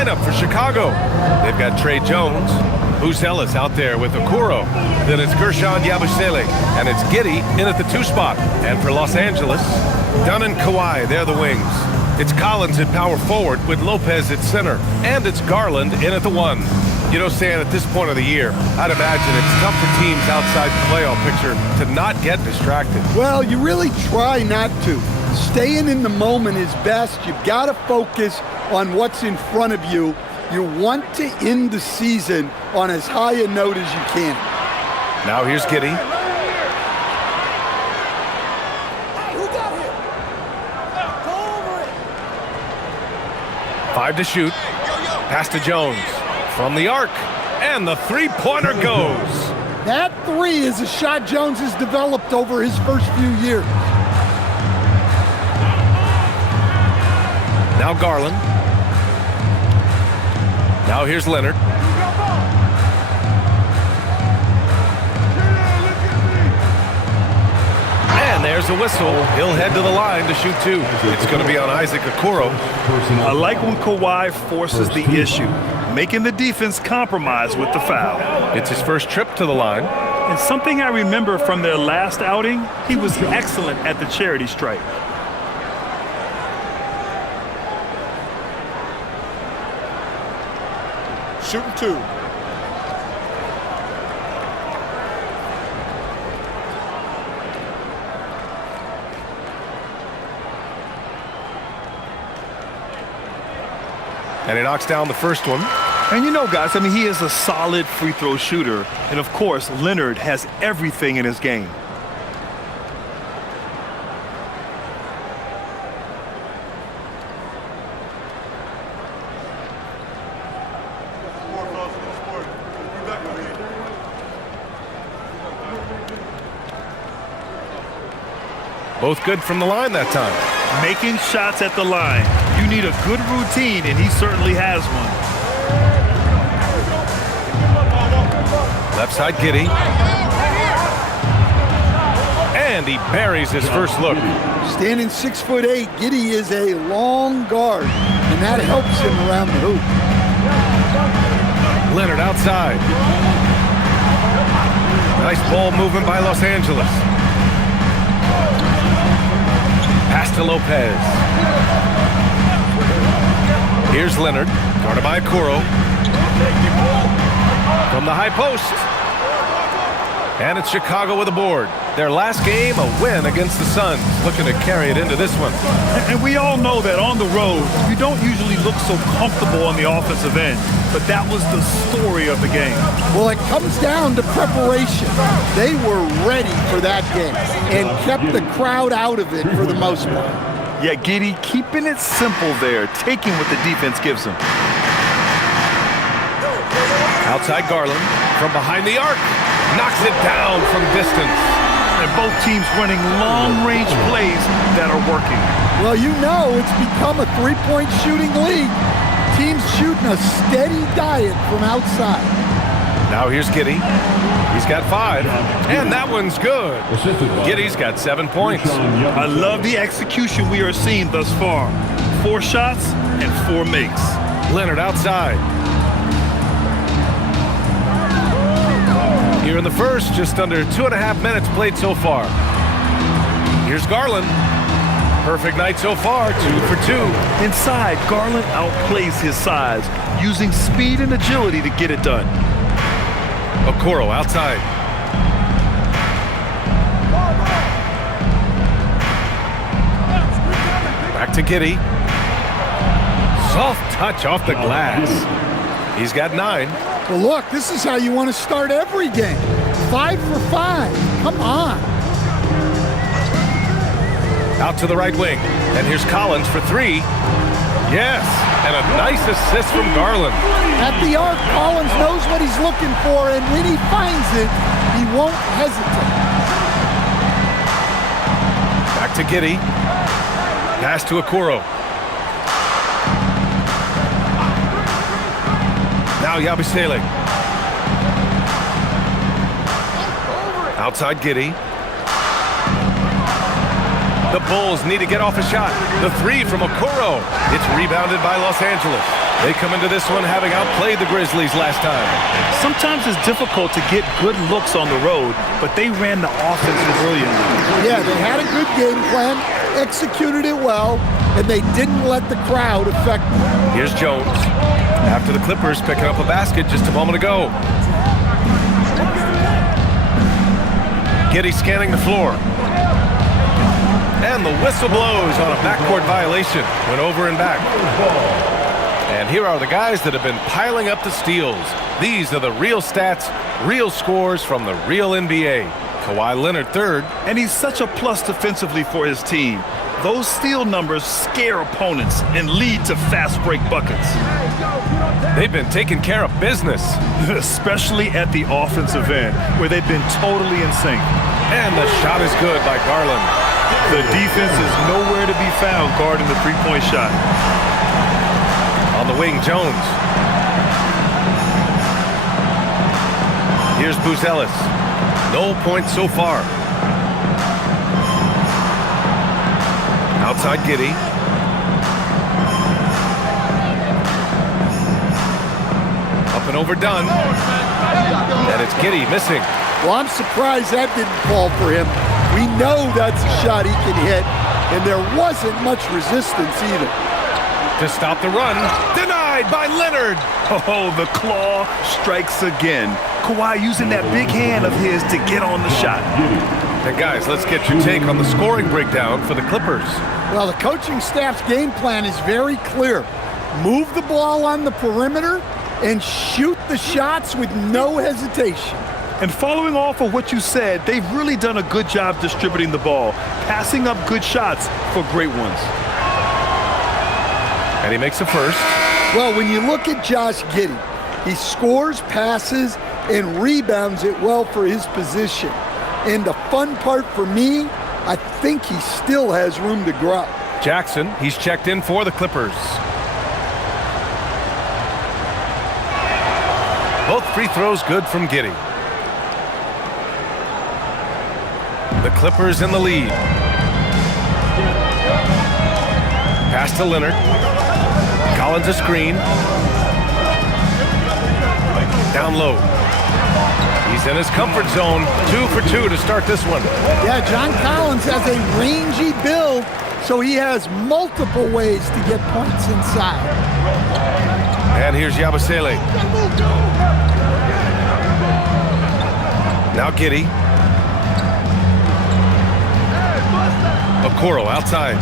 lineup for Chicago. They've got Trey Jones, who's Ellis out there with Okoro. Then it's Gershon Yabusele, and it's Giddey in at the 2 spot. And for Los Angeles, Dunn and Kawhi, they're the wings. It's Collins at power forward with Lopez at center. And it's Garland in at the 1. You know, Stan, at this point of the year, I'd imagine it's tough for teams outside the playoff picture to not get distracted. Well, you really try not to. Staying in the moment is best. You've got to focus on what's in front of you. You want to end the season on as high a note as you can. Now here's Giddey. Who got him? Go over it. 5 to shoot. Pass to Jones. From the arc, and the three-pointer goes. That 3 is a shot Jones has developed over his first few years. Now Garland. Now here's Leonard. And there's a whistle. He'll head to the line to shoot 2. It's going to be on Isaac Okoro. I like when Kawhi forces the issue, making the defense compromise with the foul. It's his first trip to the line. And something I remember from their last outing, he was excellent at the charity stripe. Shooting 2. And he knocks down the first one. And you know, guys, I mean, he is a solid free throw shooter. And, of course, Leonard has everything in his game. Both good from the line that time. Making shots at the line. You need a good routine, and he certainly has one. Left side, Giddey. And he buries his first look. Standing 6'8", Giddey is a long guard, and that helps him around the hoop. Leonard outside. Nice ball movement by Los Angeles. Pass to Lopez. Here's Leonard, guarded by Okoro. From the high post. And it's Chicago with a board. Their last game, a win against the Suns. Looking to carry it into this one. And we all know that on the road, you don't usually look so comfortable on the offensive end. But that was the story of the game. Well, it comes down to preparation. They were ready for that game and kept the crowd out of it for the most part. Yeah, Giddey keeping it simple there, taking what the defense gives him. Outside Garland, from behind the arc, knocks it down from distance. And both teams running long-range plays that are working. Well, you know it's become a three-point shooting league. Teams shooting a steady diet from outside. Now here's Giddey. He's got 5, and that one's good. Giddey's got 7 points. I love the execution we are seeing thus far. 4 shots and 4 makes. Leonard outside. Here in the first, just under 2.5 minutes played so far. Here's Garland. Perfect night so far, 2 for 2. Inside, Garland outplays his size, using speed and agility to get it done. Okoro outside. Back to Giddey. Soft touch off the glass. He's got 9. Well, look, this is how you want to start every game. 5 for 5. Come on. Out to the right wing. And here's Collins for 3. Yes, and a nice assist from Garland. At the arc, Collins knows what he's looking for, and when he finds it, he won't hesitate. Back to Giddey. Pass to Okoro. Now Yabusele. Outside Giddey. The Bulls need to get off a shot. The three from Okoro. It's rebounded by Los Angeles. They come into this one having outplayed the Grizzlies last time. Sometimes it's difficult to get good looks on the road, but they ran the offense brilliantly. Yeah, they had a good game plan, executed it well, and they didn't let the crowd affect them. Here's Jones. After the Clippers picking up a basket just a moment ago. Giddey scanning the floor. And the whistle blows on a backcourt violation. Went over and back. And here are the guys that have been piling up the steals. These are the real stats, real scores from the real NBA. Kawhi Leonard third. And he's such a plus defensively for his team. Those steal numbers scare opponents and lead to fast break buckets. They've been taking care of business. Especially at the offensive end, where they've been totally in sync. And the shot is good by Garland. The defense is nowhere to be found guarding the three-point shot. On the wing, Jones. Here's Buzelis. No points so far. Outside Giddey. Up and over Dunn. And it's Giddey missing. Well, I'm surprised that didn't fall for him. We know that's a shot he can hit, and there wasn't much resistance either. To stop the run, denied by Leonard. Oh, the claw strikes again. Kawhi using that big hand of his to get on the shot. And guys, let's get your take on the scoring breakdown for the Clippers. Well, the coaching staff's game plan is very clear. Move the ball on the perimeter and shoot the shots with no hesitation. And following off of what you said, they've really done a good job distributing the ball, passing up good shots for great ones. And he makes a first. Well, when you look at Josh Giddey, he scores, passes, and rebounds it well for his position. And the fun part for me, I think he still has room to grow. Jackson, he's checked in for the Clippers. Both free throws good from Giddey. The Clippers in the lead. Pass to Leonard. Collins a screen. Down low. He's in his comfort zone. 2 for 2 to start this one. Yeah, John Collins has a rangy build, so he has multiple ways to get points inside. And here's Yabusele. Now Giddey. Okoro outside.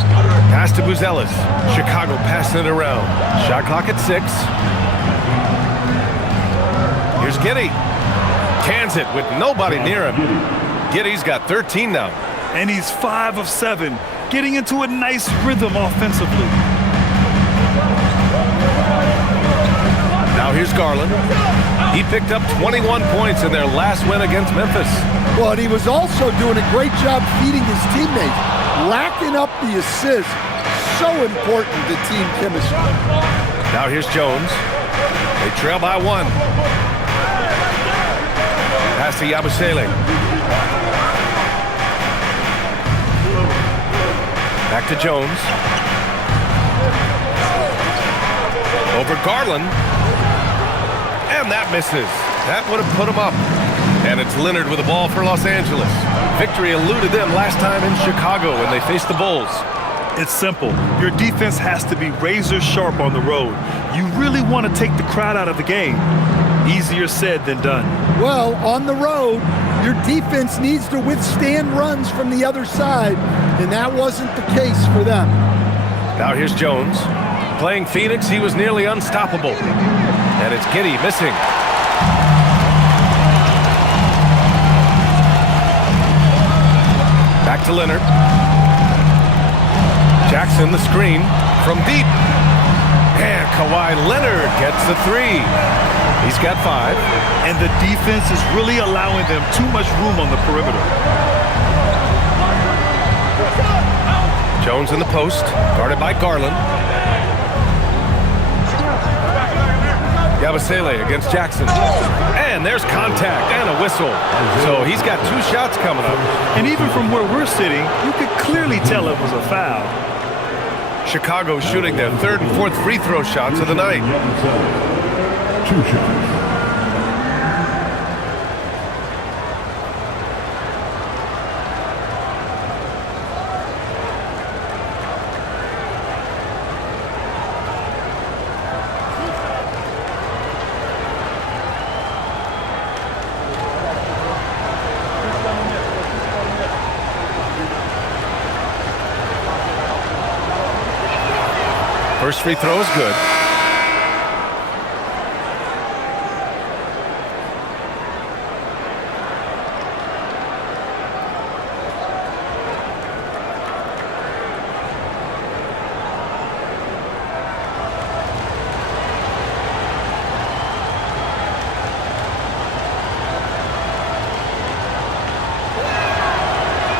Pass to Buzelis. Chicago passing it around. Shot clock at 6. Here's Giddey. Cans it with nobody near him. Giddey's got 13 now. And he's 5 of 7, getting into a nice rhythm offensively. Now here's Garland. He picked up 21 points in their last win against Memphis. Well, and he was also doing a great job feeding his teammates, racking up the assists. So important to team chemistry. Now here's Jones. They trail by 1. Pass to Yabusele. Back to Jones. Over Garland. And that misses. That would have put him up. And it's Leonard with the ball for Los Angeles. Victory eluded them last time in Chicago when they faced the Bulls. It's simple. Your defense has to be razor sharp on the road. You really want to take the crowd out of the game. Easier said than done. Well, on the road, your defense needs to withstand runs from the other side, and that wasn't the case for them. Now here's Jones. Playing Phoenix, he was nearly unstoppable. And it's Giddey missing. Back to Leonard. Jackson the screen from deep. And Kawhi Leonard gets the 3. He's got 5. And the defense is really allowing them too much room on the perimeter. Jones in the post, guarded by Garland. Yabusele against Jackson. And there's contact and a whistle. So he's got 2 shots coming up. And even from where we're sitting, you could clearly tell it was a foul. Chicago shooting their 3rd and 4th free throw shots of the night. 2 shots. First free throw is good.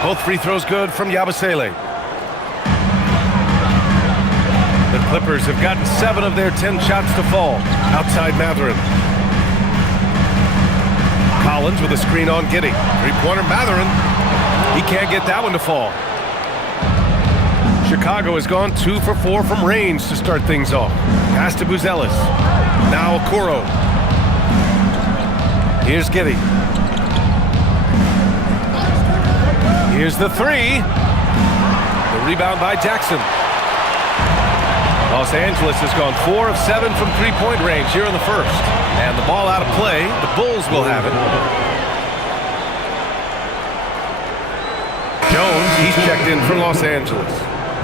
Both free throws good from Yabusele. The Clippers have gotten 7 of their 10 shots to fall. Outside Mathurin. Collins with a screen on Giddey. Three-pointer Mathurin. He can't get that one to fall. Chicago has gone 2 for 4 from range to start things off. Pass to Buzelis. Now Okoro. Here's Giddey. Here's the 3. The rebound by Jackson. Los Angeles has gone 4 of 7 from three-point range here in the first. And the ball out of play. The Bulls will have it. Jones, he's checked in for Los Angeles.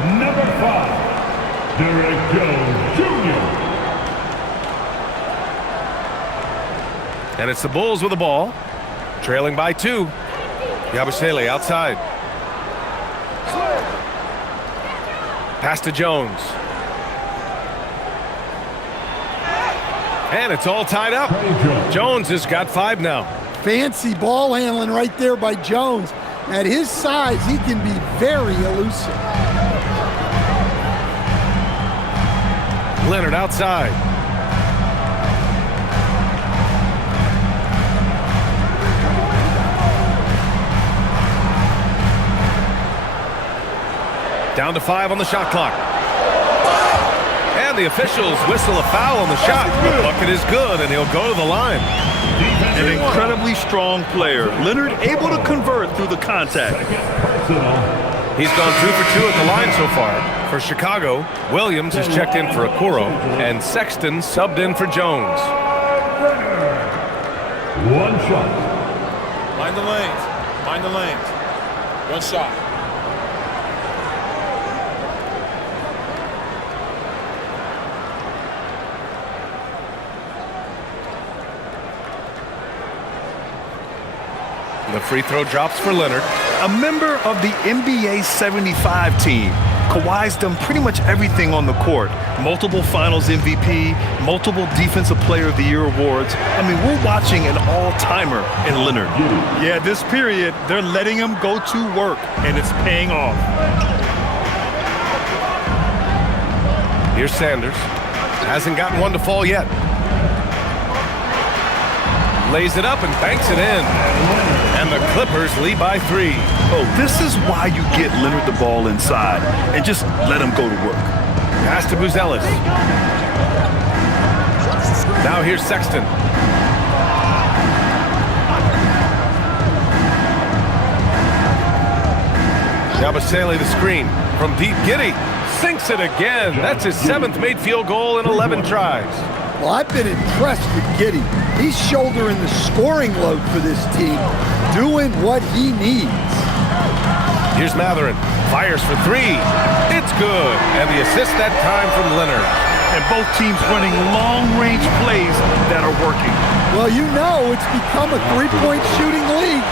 Number 5, Derek Jones Jr. And it's the Bulls with the ball. Trailing by 2. Yabusele outside. Pass to Jones. And it's all tied up. Jones has got 5 now. Fancy ball handling right there by Jones. At his size, he can be very elusive. Leonard outside. Down to 5 on the shot clock. And the officials whistle a foul on the shot. The bucket is good, and he'll go to the line. An incredibly strong player. Leonard able to convert through the contact. He's gone 2 for 2 at the line so far. For Chicago, Williams has checked in for Okoro, and Sexton subbed in for Jones. 1 shot. Mind the lanes. Mind the lanes. 1 shot. The free throw drops for Leonard. A member of the NBA 75 team. Kawhi's done pretty much everything on the court. Multiple Finals MVP, multiple Defensive Player of the Year awards. I mean, we're watching an all-timer in Leonard. Yeah, this period, they're letting him go to work, and it's paying off. Here's Sanders. Hasn't gotten one to fall yet. Lays it up and banks it in. And the Clippers lead by 3. Oh, this is why you get Leonard the ball inside and just let him go to work. Pass to Buzelis. Now here's Sexton. Yabusele the screen from deep. Giddey sinks it again. That's his 7th made field goal in 11 tries. Well, I've been impressed with Giddey. He's shouldering the scoring load for this team, doing what he needs. Here's Mathurin. Fires for 3. It's good. And the assist that time from Leonard. And both teams running long-range plays that are working. Well, you know it's become a three-point shooting league.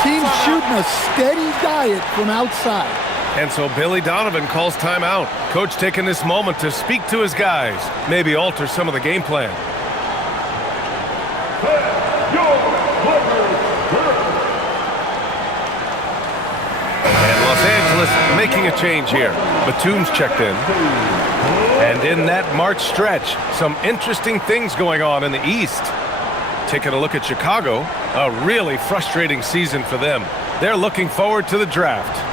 Teams shooting a steady diet from outside. And so Billy Donovan calls timeout. Coach taking this moment to speak to his guys, maybe alter some of the game plan. And Los Angeles Angeles making a change here. Batum's checked in. And in that March stretch, some interesting things going on in the East. Taking a look at Chicago, a really frustrating season for them. They're looking forward to the draft.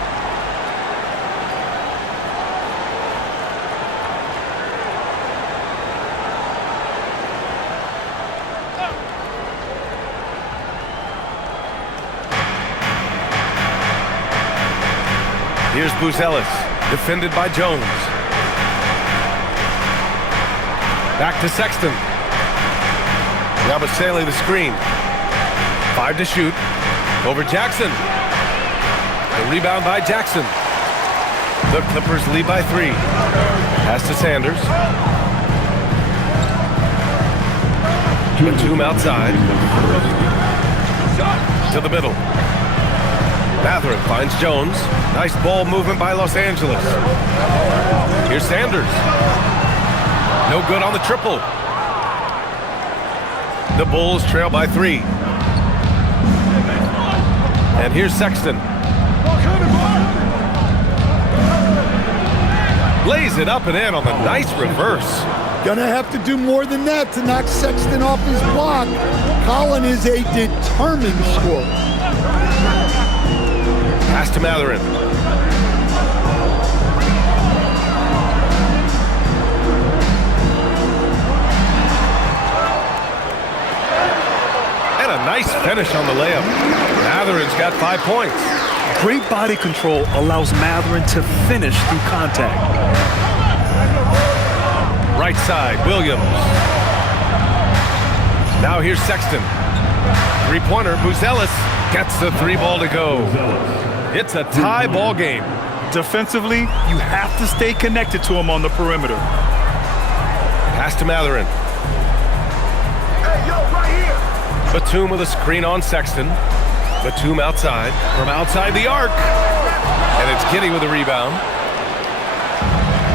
Here's Buzelis, defended by Jones. Back to Sexton. Yabusele the screen. 5 to shoot. Over Jackson. The rebound by Jackson. The Clippers lead by 3. Pass to Sanders. Batum outside. To the middle. Mathurin finds Jones. Nice ball movement by Los Angeles. Here's Sanders. No good on the triple. The Bulls trail by 3. And here's Sexton. Lays it up and in on the nice reverse. Gonna have to do more than that to knock Sexton off his block. Collin is a determined scorer. Pass to Mathurin. And a nice finish on the layup. Mathurin's got 5 points. Great body control allows Mathurin to finish through contact. Right side, Williams. Now here's Sexton. Three-pointer, Buzelis gets the 3 ball to go. It's a tie ball game. Defensively, you have to stay connected to him on the perimeter. Pass to Mathurin. Hey, yo, right here. Batum with a screen on Sexton. Batum outside, from outside the arc. And it's Giddey with a rebound.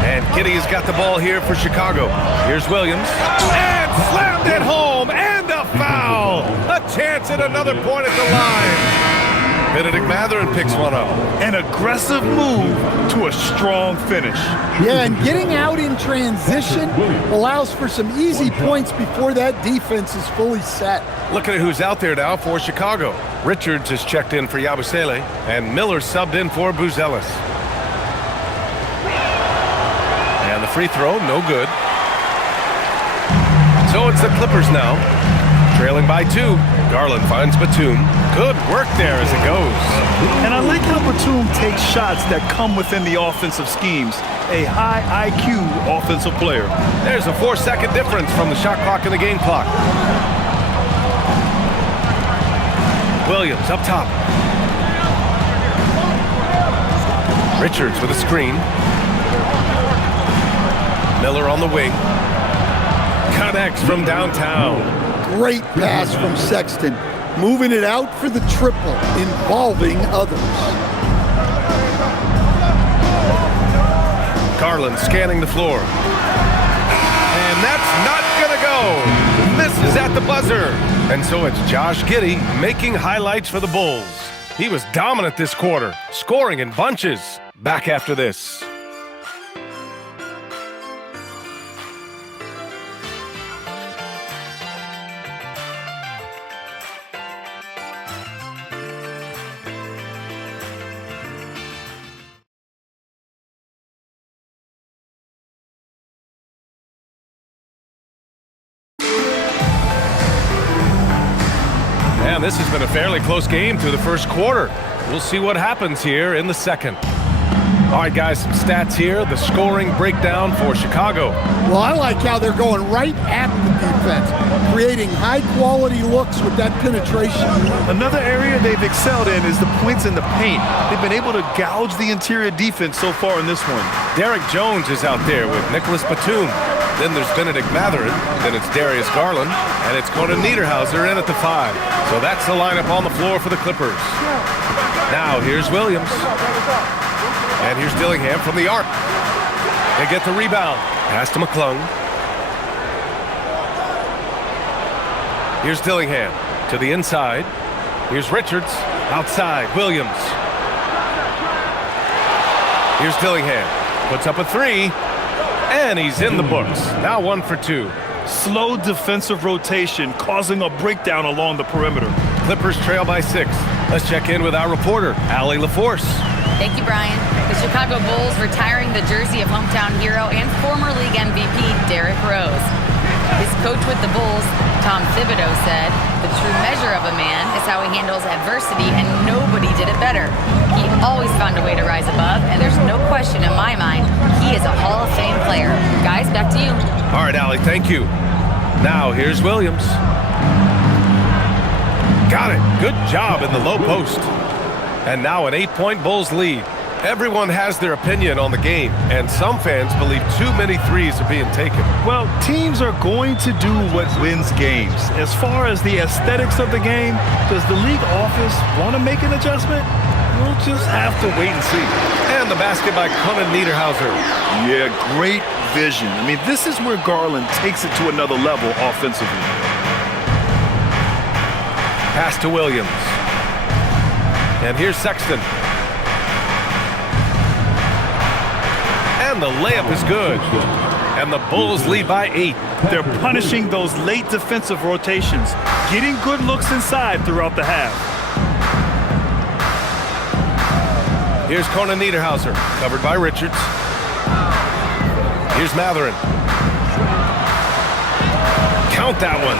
And Giddey has got the ball here for Chicago. Here's Williams. And slammed it home. And a foul. A chance at another point at the line. Benedict Mathurin picks one up. An aggressive move to a strong finish. Yeah, and getting out in transition allows for some easy points before that defense is fully set. Looking at who's out there now for Chicago. Richards is checked in for Yabusele, and Miller subbed in for Buzelis. And the free throw, no good. So it's the Clippers now, trailing by 2. Garland finds Batum. Good work there as it goes. And I like how Batum takes shots that come within the offensive schemes. A high IQ offensive player. There's a 4-second difference from the shot clock and the game clock. Williams up top. Richards with a screen. Miller on the wing. Connects from downtown. Great pass from Sexton. Moving it out for the triple, involving others. Garland scanning the floor. And that's not gonna go. Misses at the buzzer. And so it's Josh Giddey making highlights for the Bulls. He was dominant this quarter, scoring in bunches. Back after this. And this has been a fairly close game through the first quarter. We'll see what happens here in the second. All right, guys, some stats here. The scoring breakdown for Chicago. Well, I like how they're going right at the defense, creating high-quality looks with that penetration. Another area they've excelled in is the points in the paint. They've been able to gouge the interior defense so far in this one. Derek Jones is out there with Nicholas Batum. Then there's Benedict Mathurin. Then it's Darius Garland. And it's Conan Niederhauser in at the 5. So that's the lineup on the floor for the Clippers. Now here's Williams. And here's Dillingham from the arc. They get the rebound. Pass to McClung. Here's Dillingham to the inside. Here's Richards outside. Williams. Here's Dillingham. Puts up a three. And he's in the books. Now 1 for 2. Slow defensive rotation causing a breakdown along the perimeter. Clippers trail by 6. Let's check in with our reporter, Allie LaForce. Thank you, Brian. The Chicago Bulls retiring the jersey of hometown hero and former league MVP Derrick Rose. His coach with the Bulls, Tom Thibodeau, said, "The true measure of a man is how he handles adversity, and nobody did it better. He always found a way to rise above, and there's no question in my mind he is a Hall of Fame player." Guys, back to you. All right, Allie, thank you. Now here's Williams. Got it. Good job in the low post. And now an 8-point Bulls lead. Everyone has their opinion on the game, and some fans believe too many threes are being taken. Well, teams are going to do what wins games. As far as the aesthetics of the game, does the league office want to make an adjustment? We'll just have to wait and see. And the basket by Conan Niederhauser. Yeah, great vision. I mean, this is where Garland takes it to another level offensively. Pass to Williams. And here's Sexton. And the layup is good. And the Bulls lead by 8. They're punishing those late defensive rotations, getting good looks inside throughout the half. Here's Conan Niederhauser, covered by Richards. Here's Matherin. Count that one.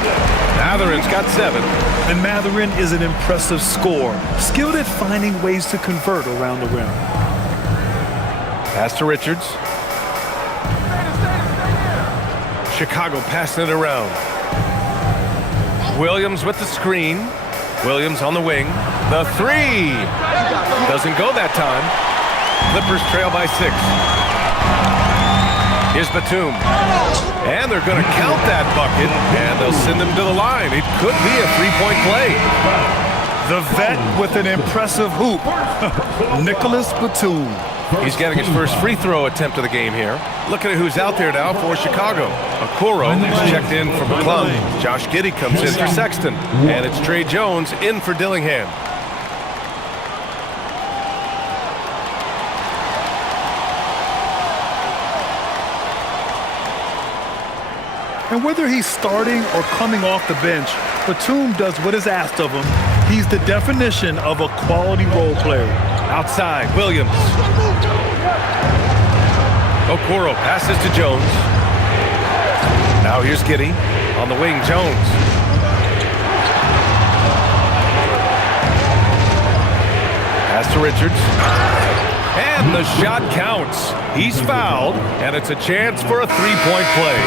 Matherin's got 7. And Matherin is an impressive scorer, skilled at finding ways to convert around the rim. Pass to Richards. Chicago passing it around. Williams with the screen. Williams on the wing. The 3. Doesn't go that time. Clippers trail by 6. Here's Batum. And they're going to count that bucket, and they'll send him to the line. It could be a 3-point play. The vet with an impressive hoop, Nicholas Batum. He's getting his first free throw attempt of the game here. Looking at who's out there now for Chicago. Okoro is checked in for McClung. Josh Giddey comes in for Sexton. And it's Trey Jones in for Dillingham. And whether he's starting or coming off the bench, Batum does what is asked of him. He's the definition of a quality role player. Outside, Williams. Okoro passes to Jones. Now here's Giddey. On the wing, Jones. Pass to Richards. And the shot counts. He's fouled, and it's a chance for a 3-point play.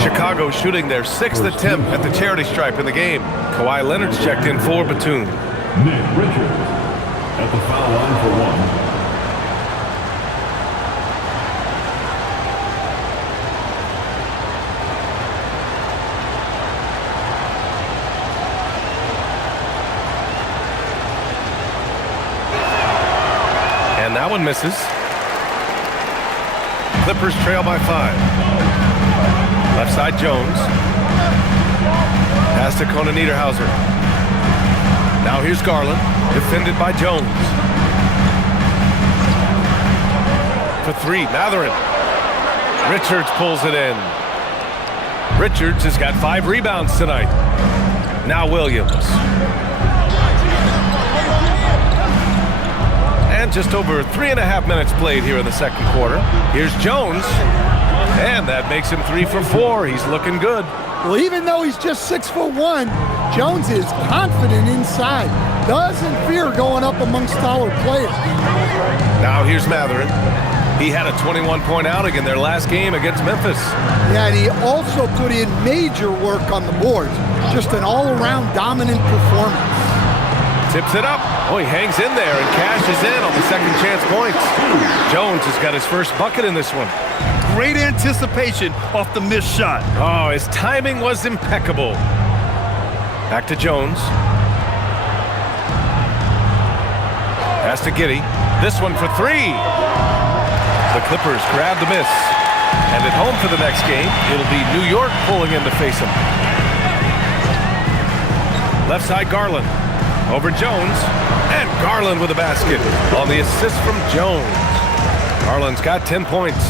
Chicago shooting their 6th attempt at the charity stripe in the game. Kawhi Leonard's checked in for Batum. Nick Richards at the foul line for 1. And that one misses. Clippers trail by 5. Left side, Jones. Pass to Conan Niederhauser. Now here's Garland, defended by Jones. For 3, Matherin. Richards pulls it in. Richards has got 5 rebounds tonight. Now Williams. And just over 3.5 minutes played here in the second quarter. Here's Jones. And that makes him 3 for 4. He's looking good. Well, even though he's just 6'1", Jones is confident inside. Doesn't fear going up amongst taller players. Now here's Matherin. He had a 21-point outing in their last game against Memphis. Yeah, and he also put in major work on the boards. Just an all-around dominant performance. Tips it up. Oh, he hangs in there and cashes in on the second chance points. Jones has got his first bucket in this one. Great anticipation off the missed shot. Oh, his timing was impeccable. Back to Jones. Pass to Giddey. This one for 3. The Clippers grab the miss. And at home for the next game, it'll be New York pulling in to face them. Left side, Garland. Over Jones. And Garland with a basket on the assist from Jones. Garland's got 10 points.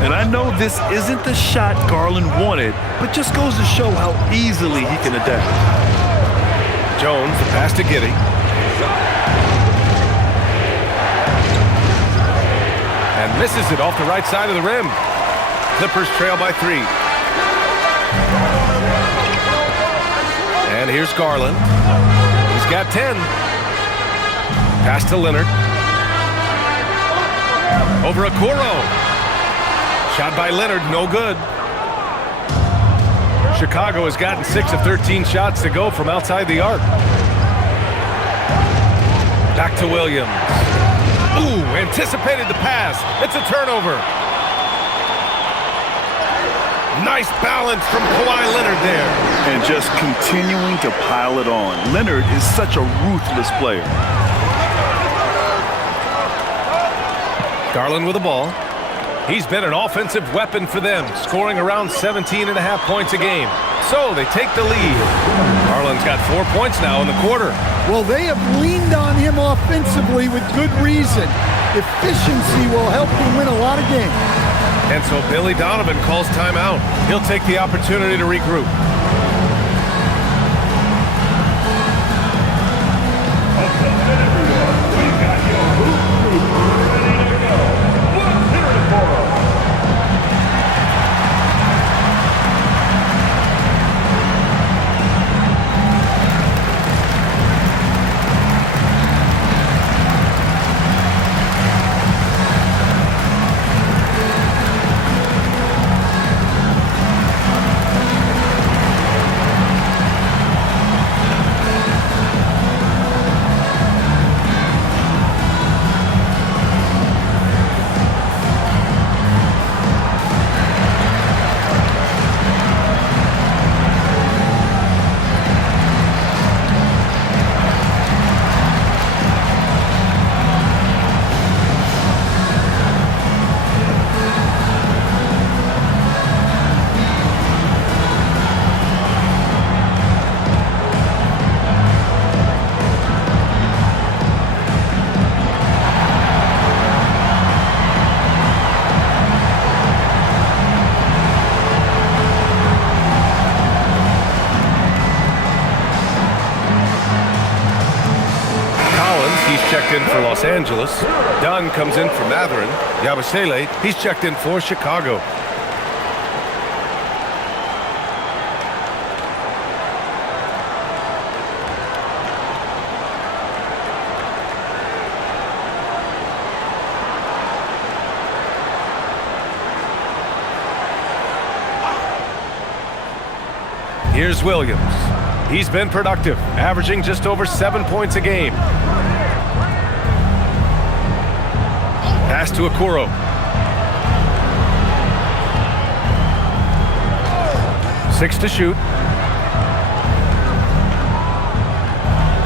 And I know this isn't the shot Garland wanted, but just goes to show how easily he can adapt. Jones, the pass to Giddey. And misses it off the right side of the rim. Clippers trail by 3. And here's Garland. He's got 10. Pass to Leonard. Over Okoro. Shot by Leonard, no good. Chicago has gotten 6 of 13 shots to go from outside the arc. Back to Williams. Ooh, anticipated the pass. It's a turnover. Nice balance from Kawhi Leonard there. And just continuing to pile it on. Leonard is such a ruthless player. Garland with the ball. He's been an offensive weapon for them, scoring around 17.5 points a game. So they take the lead. Garland's got 4 points now in the quarter. Well, they have leaned on him offensively with good reason. Efficiency will help him win a lot of games. And so Billy Donovan calls timeout. He'll take the opportunity to regroup. Checked in for Los Angeles. Dunn comes in for Matherin. Yabusele, he's checked in for Chicago. Here's Williams. He's been productive, averaging just over 7 points a game. Pass to Okoro. Six to shoot.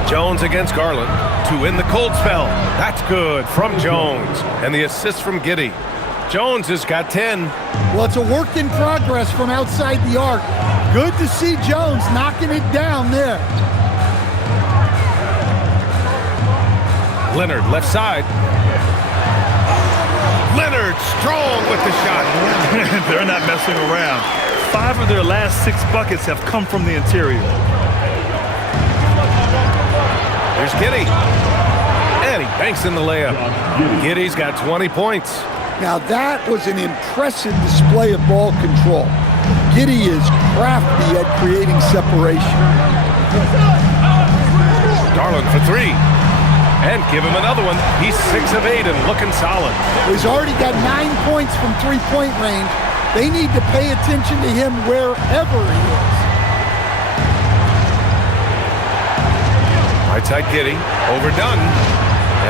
Jones against Garland to win the cold spell. That's good from Jones. And the assist from Giddey. Jones has got 10. Well, it's a work in progress from outside the arc. Good to see Jones knocking it down there. Leonard, left side. Leonard, strong with the shot. They're not messing around. 5 of their last 6 buckets have come from the interior. Here's Giddey. And he banks in the layup. Giddey's got 20 points. Now that was an impressive display of ball control. Giddey is crafty at creating separation. Garland for 3. And give him another one. He's 6 of 8 and looking solid. He's already got 9 points from three-point range. They need to pay attention to him wherever he is. Right side Giddey, overdone.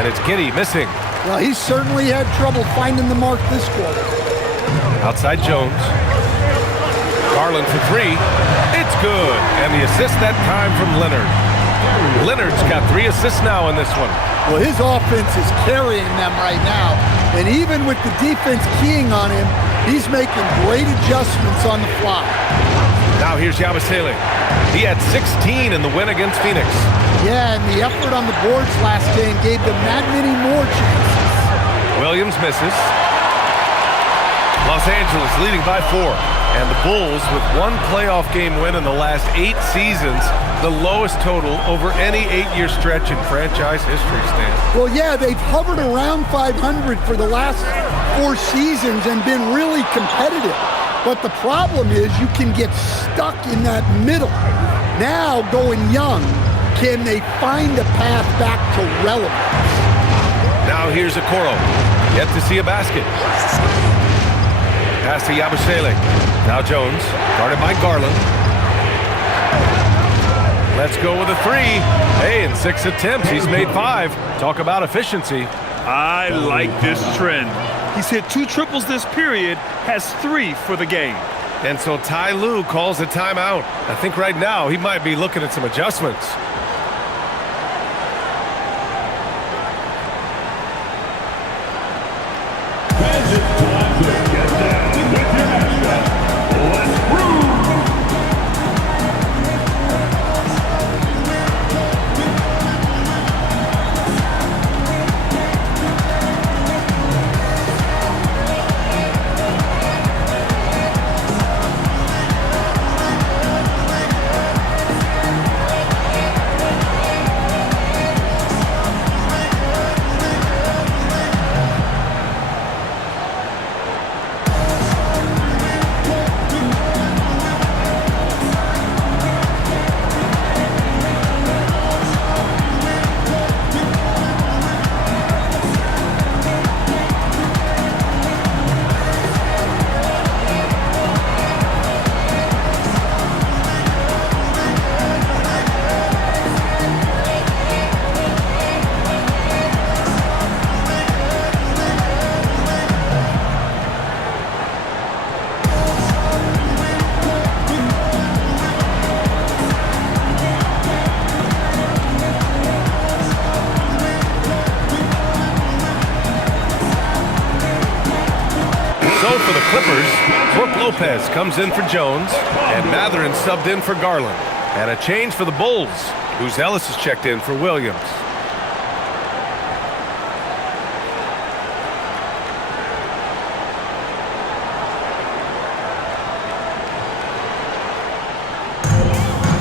And it's Giddey missing. Well, he certainly had trouble finding the mark this quarter. Outside Jones. Garland for 3. It's good. And the assist that time from Leonard. Leonard's got 3 assists now in this one. Well, his offense is carrying them right now. And even with the defense keying on him, he's making great adjustments on the fly. Now here's Yabusele. He had 16 in the win against Phoenix. Yeah, and the effort on the boards last game gave them that many more chances. Williams misses. Los Angeles leading by 4. And the Bulls with one playoff game win in the last 8 seasons, the lowest total over any 8-year stretch in franchise history, Stan. Well, yeah, they've hovered around 500 for the last 4 seasons and been really competitive. But the problem is you can get stuck in that middle. Now, going young, can they find a path back to relevance? Now here's Okoro. Yet to see a basket. Pass to Yabusele. Now Jones, guarded by Garland. Let's go with a 3. Hey, in 6 attempts, he's made 5. Talk about efficiency. I like this trend. He's hit 2 triples this period, has 3 for the game. And so Ty Lue calls a timeout. I think right now he might be looking at some adjustments. For the Clippers, Brook Lopez comes in for Jones, and Mathurin subbed in for Garland. And a change for the Bulls, whose Ellis is checked in for Williams.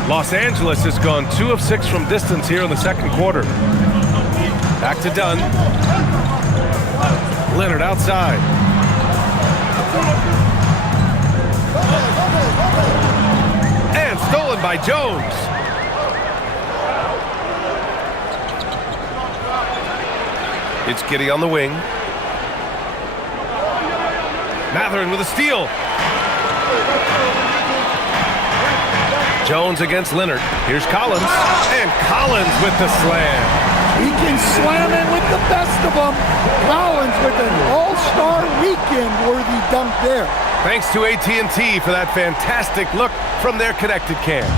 Los Angeles has gone 2 of 6 from distance here in the second quarter. Back to Dunn. Leonard outside. And stolen by Jones. It's Giddey on the wing. Mathurin with a steal. Jones against Leonard. Here's Collins. And Collins with the slam. He can slam it with the best of them. Collins with an all-star weekend-worthy dunk there. Thanks to AT&T for that fantastic look from their connected cam.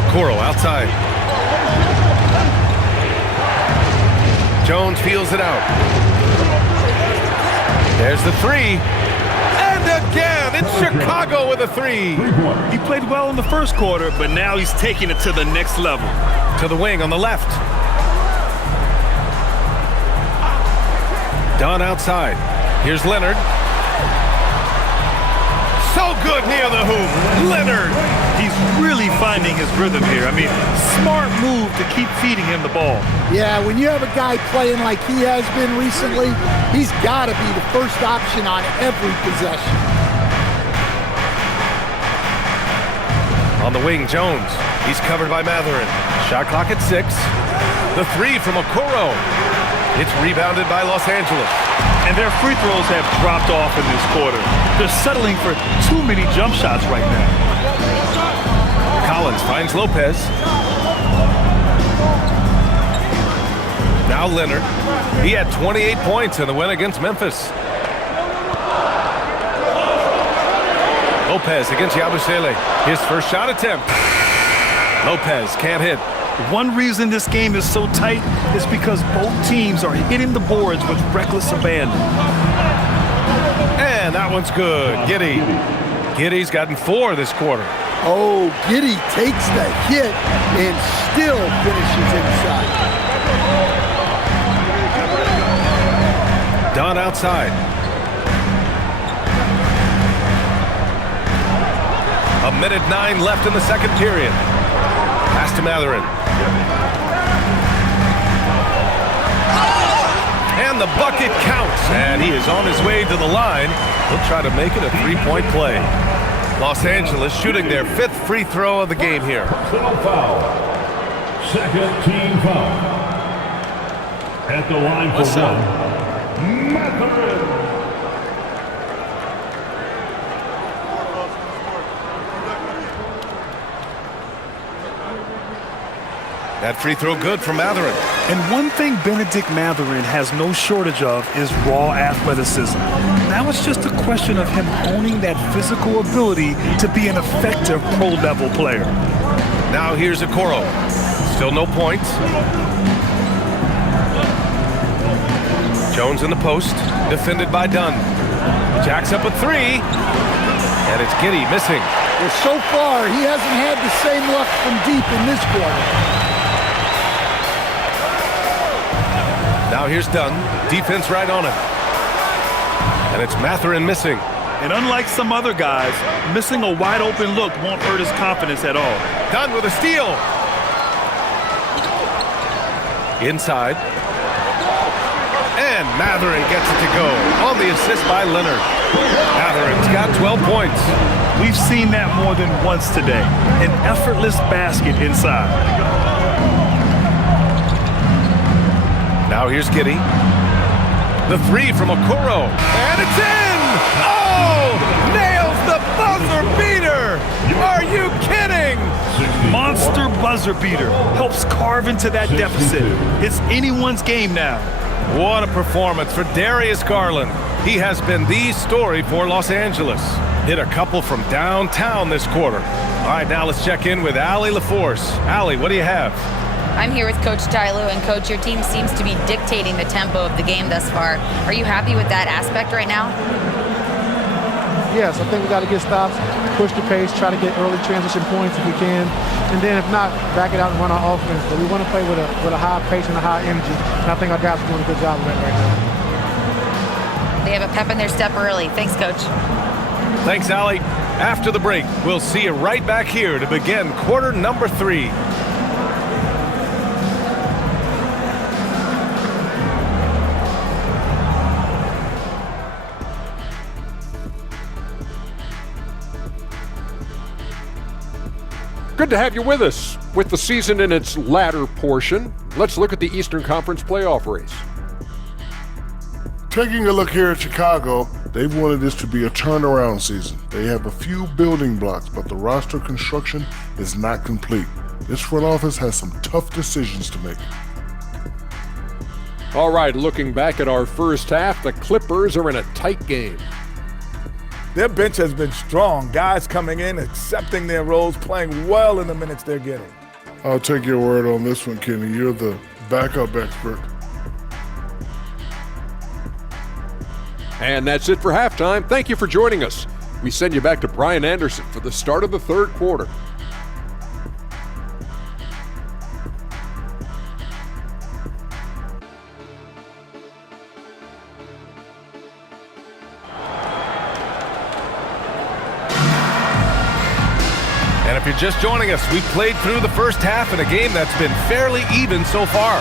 Okoro outside. Jones feels it out. There's the 3. And again, it's Chicago with a 3. He played well in the first quarter, but now he's taking it to the next level. To the wing on the left. Dunn outside. Here's Leonard. So good near the hoop. Leonard. He's really finding his rhythm here. I mean, smart move to keep feeding him the ball. Yeah, when you have a guy playing like he has been recently, he's got to be the first option on every possession. On the wing, Jones. He's covered by Mathurin. Shot clock at 6. The 3 from Okoro. It's rebounded by Los Angeles. And their free throws have dropped off in this quarter. They're settling for too many jump shots right now. Collins finds Lopez. Now Leonard. He had 28 points in the win against Memphis. Lopez against Yabusele. His first shot attempt. Lopez can't hit. One reason this game is so tight is because both teams are hitting the boards with reckless abandon. And that one's good. Giddey. Giddey's gotten 4 this quarter. Oh, Giddey takes the hit and still finishes inside. Dunn outside. A minute 9 left in the second period. Pass to Mathurin. And the bucket counts. And he is on his way to the line. He'll try to make it a three-point play. Los Angeles shooting their 5th free throw of the game here. Personal foul. Second team foul. At the line for one, Mathurin. That free throw good for Mathurin. And one thing Benedict Mathurin has no shortage of is raw athleticism. Now it's just a question of him owning that physical ability to be an effective pro-level player. Now here's Okoro. Still no points. Jones in the post, defended by Dunn. Jacks up a three, and it's Giddey missing. Well, so far, he hasn't had the same luck from deep in this quarter. Now here's Dunn, defense right on him. And it's Mathurin missing. And unlike some other guys, missing a wide open look won't hurt his confidence at all. Dunn with a steal. Inside. And Mathurin gets it to go on the assist by Leonard. Mathurin's got 12 points. We've seen that more than once today. An effortless basket inside. Now here's Giddey. The three from Okoro. And it's in! Oh! Nails the buzzer beater! Are you kidding? Monster buzzer beater. Helps carve into that deficit. It's anyone's game now. What a performance for Darius Garland. He has been the story for Los Angeles. Hit a couple from downtown this quarter. All right, now let's check in with Allie LaForce. Allie, what do you have? I'm here with Coach Ty Lue, and Coach, your team seems to be dictating the tempo of the game thus far. Are you happy with that aspect right now? Yes, I think we got to get stops, push the pace, try to get early transition points if we can, and then if not, back it out and run our offense. But we want to play with a high pace and a high energy, and I think our guys are doing a good job of that right now. They have a pep in their step early. Thanks, Coach. Thanks, Allie. After the break, we'll see you right back here to begin quarter number 3. Good to have you with us. With the season in its latter portion, let's look at the Eastern Conference playoff race. Taking a look here at Chicago, they've wanted this to be a turnaround season. They have a few building blocks, but the roster construction is not complete. This front office has some tough decisions to make. All right, looking back at our first half, the Clippers are in a tight game. Their bench has been strong. Guys coming in, accepting their roles, playing well in the minutes they're getting. I'll take your word on this one, Kenny. You're the backup expert. And that's it for halftime. Thank you for joining us. We send you back to Brian Anderson for the start of the third quarter. And if you're just joining us, we played through the first half in a game that's been fairly even so far.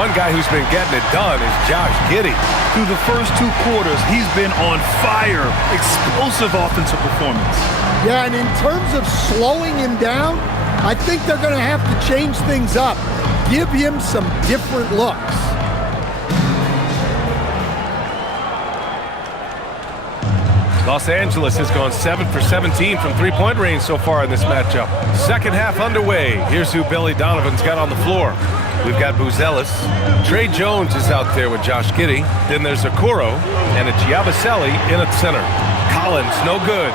One guy who's been getting it done is Josh Giddey. Through the first 2 quarters, he's been on fire. Explosive offensive performance. Yeah, and in terms of slowing him down, I think they're going to have to change things up. Give him some different looks. Los Angeles has gone 7 for 17 from three-point range so far in this matchup. Second half underway. Here's who Billy Donovan's got on the floor. We've got Buzelis. Trey Jones is out there with Josh Giddey. Then there's Okoro, and it's Yabusele in at center. Collins, no good.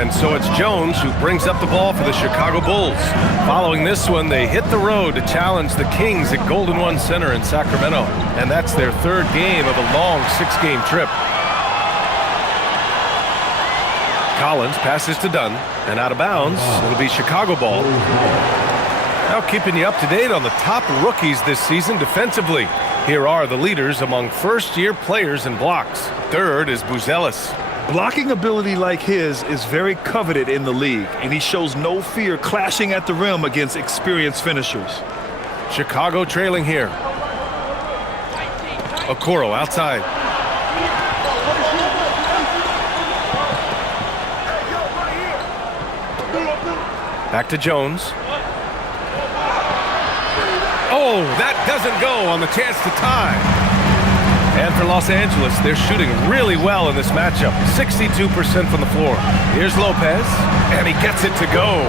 And so it's Jones who brings up the ball for the Chicago Bulls. Following this one, they hit the road to challenge the Kings at Golden One Center in Sacramento. And that's their 3rd game of a long 6-game trip. Collins passes to Dunn, and out of bounds. It'll be Chicago ball. Now keeping you up to date on the top rookies this season defensively. Here are the leaders among first-year players in blocks. Third is Buzelis. Blocking ability like his is very coveted in the league, and he shows no fear clashing at the rim against experienced finishers. Chicago trailing here. Okoro outside. Back to Jones. Oh, that doesn't go on the chance to tie. And for Los Angeles, they're shooting really well in this matchup. 62% from the floor. Here's Lopez, and he gets it to go.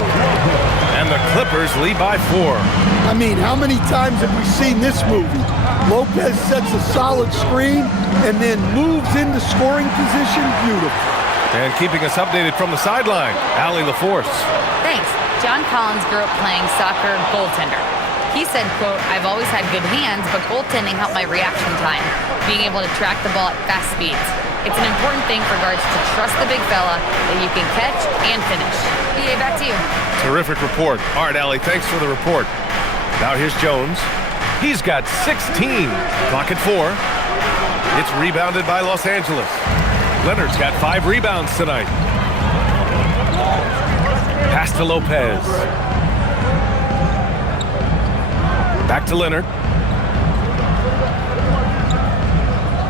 And the Clippers lead by 4. I mean, how many times have we seen this movie? Lopez sets a solid screen and then moves into scoring position. Beautiful. And keeping us updated from the sideline, Allie LaForce. Thanks. John Collins grew up playing soccer goaltender. He said, quote, "I've always had good hands, but goaltending helped my reaction time, being able to track the ball at fast speeds. It's an important thing for guards to trust the big fella that you can catch and finish." BA, back to you. Terrific report. All right, Allie, thanks for the report. Now here's Jones. He's got 16. Clock at 4. It's rebounded by Los Angeles. Leonard's got 5 rebounds tonight. Pass to Lopez. Back to Leonard.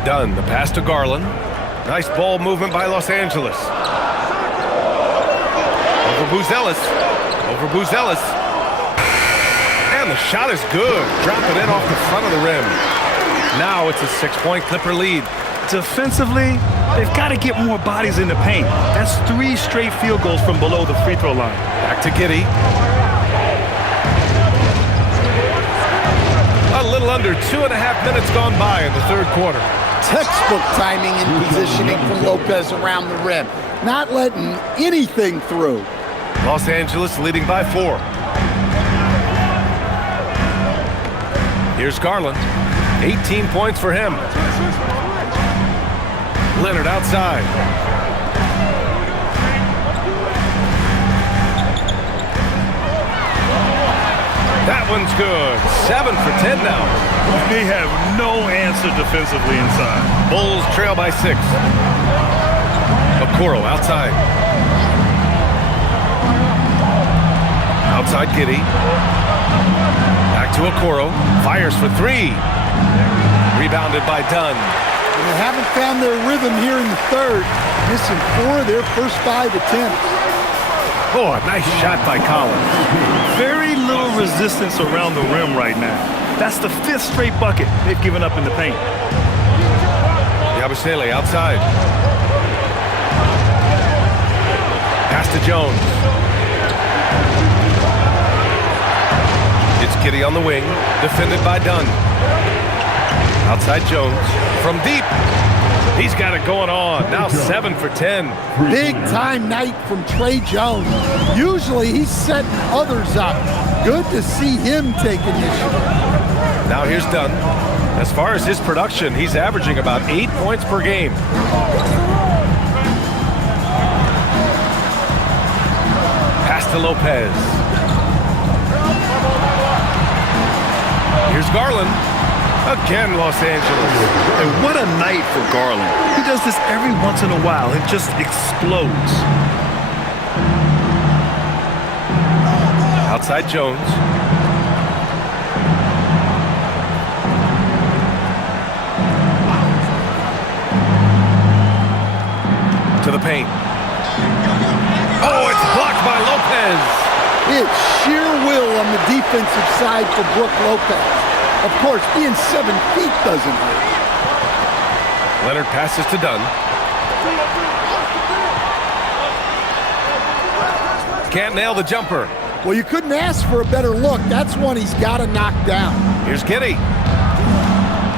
Dunn, the pass to Garland. Nice ball movement by Los Angeles. Over Buzelis. Over Buzelis. And the shot is good. Drop it in off the front of the rim. Now it's a 6-point Clipper lead. Defensively, they've got to get more bodies in the paint. That's 3 straight field goals from below the free throw line. Back to Giddey. A little under 2.5 minutes gone by in the third quarter. Textbook timing and positioning from Lopez around the rim. Not letting anything through. Los Angeles leading by 4. Here's Garland. 18 points for him. Leonard outside. That one's good. 7 for 10 now. They have no answer defensively inside. Bulls trail by 6. Okoro outside. Outside Giddey. Back to Okoro. Fires for 3. Rebounded by Dunn. They haven't found their rhythm here in the third. Missing 4 of their first 5 attempts. Oh, a nice shot by Collins. Very little resistance around the rim right now. That's the 5th straight bucket they've given up in the paint. Yabusele outside. Pass to Jones. It's Giddey on the wing, defended by Dunn. Outside Jones from deep. He's got it going on. Now 7 for 10. Big time night from Tre Jones. Usually he's setting others up. Good to see him take initiative. Now here's Dunn. As far as his production, he's averaging about 8 points per game. Pass to Lopez. Here's Garland. Again, Los Angeles. And what a night for Garland. He does this every once in a while. It just explodes. Outside Jones. To the paint. Oh, it's blocked by Lopez. It's sheer will on the defensive side for Brook Lopez. Of course, being 7 feet doesn't hurt. Leonard passes to Dunn. Can't nail the jumper. Well, you couldn't ask for a better look. That's one he's got to knock down. Here's Giddey.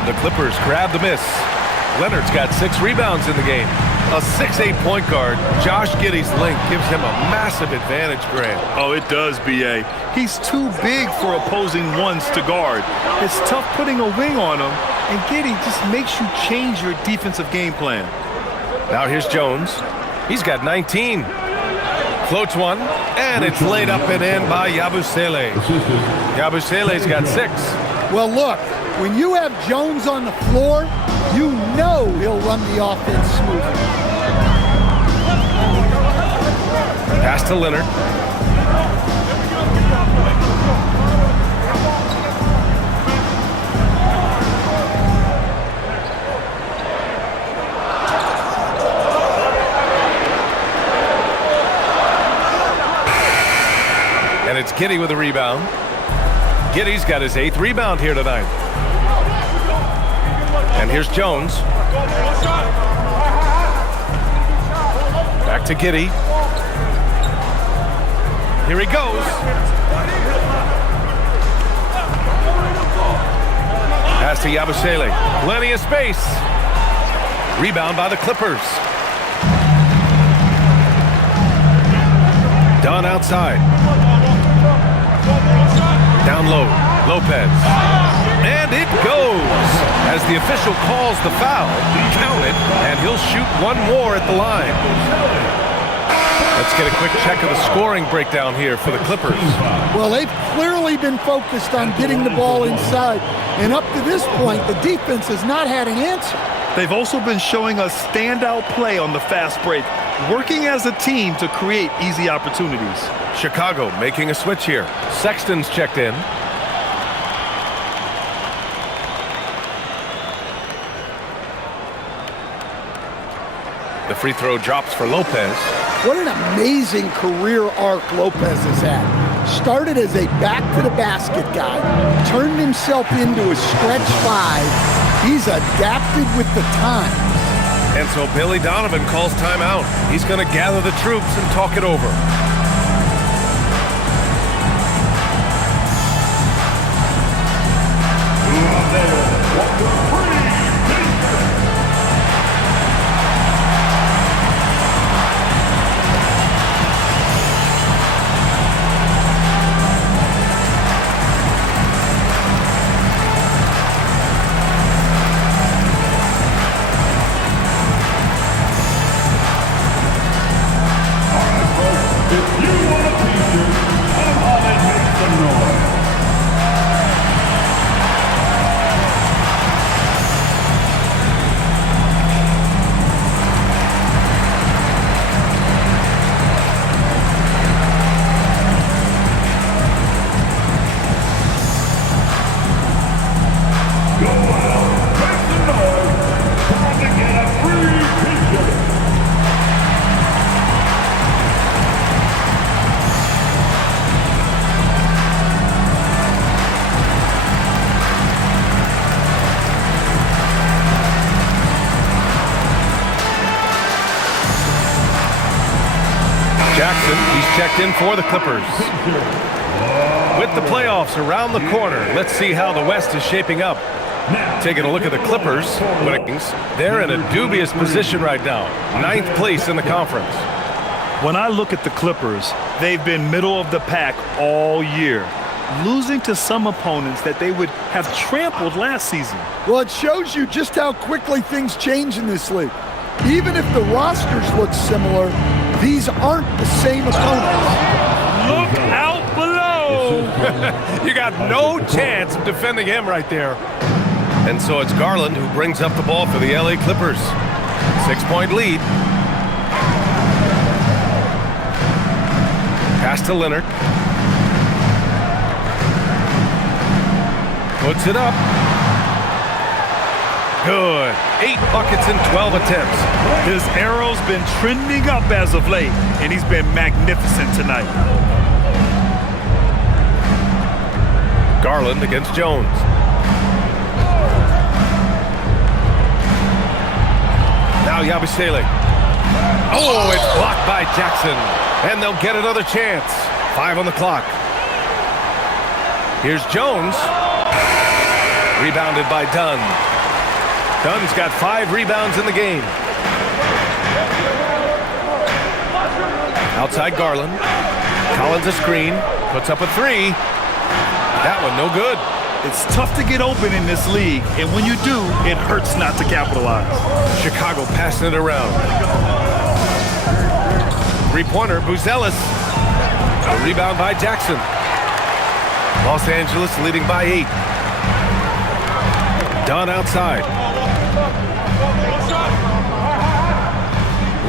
The Clippers grab the miss. Leonard's got 6 rebounds in the game. A 6'8" point guard, Josh Giddey's length gives him a massive advantage, Grant. Oh, it does, B.A. He's too big for opposing ones to guard. It's tough putting a wing on him, and Giddey just makes you change your defensive game plan. Now here's Jones. He's got 19. Floats one, and it's laid up and in by Yabusele. Yabusele's got 6. Well, look, When you have Jones on the floor, you know he'll run the offense smoothly. Pass to Leonard. And it's Giddey with a rebound. Giddey's got his 8th rebound here tonight. And here's Jones. Back to Giddey. Here he goes. Pass to Yabusele. Plenty of space. Rebound by the Clippers. Dunn outside. Down low, Lopez. And it goes. As the official calls the foul, count it, and he'll shoot one more at the line. Let's get a quick check of the scoring breakdown here for the Clippers. Well, they've clearly been focused on getting the ball inside. And up to this point, the defense has not had an answer. They've also been showing us standout play on the fast break, working as a team to create easy opportunities. Chicago making a switch here. Sexton's checked in. The free throw drops for Lopez. What an amazing career arc Lopez has had. Started as a back-to-the-basket guy, turned himself into a stretch 5. He's adapted with the time. And so Billy Donovan calls timeout. He's going to gather the troops and talk it over. Jackson, he's checked in for the Clippers. With the playoffs around the corner, let's see how the West is shaping up. Taking a look at the Clippers, they're in a dubious position right now. 9th place in the conference. When I look at the Clippers, they've been middle of the pack all year, losing to some opponents that they would have trampled last season. Well, it shows you just how quickly things change in this league. Even if the rosters look similar, these aren't the same opponents. Look out below! You got no chance of defending him right there. And so it's Garland who brings up the ball for the LA Clippers. 6-point lead. Pass to Leonard. Puts it up. Good. 8 buckets in 12 attempts. His arrow's been trending up as of late, and he's been magnificent tonight. Garland against Jones. Now Yabusele. Oh, it's blocked by Jackson. And they'll get another chance. 5 on the clock. Here's Jones. Rebounded by Dunn. Dunn's got 5 rebounds in the game. Outside Garland. Collins a screen. Puts up a 3. That one no good. It's tough to get open in this league, and when you do, it hurts not to capitalize. Chicago passing it around. 3-pointer, Buzelis. A rebound by Jackson. Los Angeles leading by 8. Dunn outside.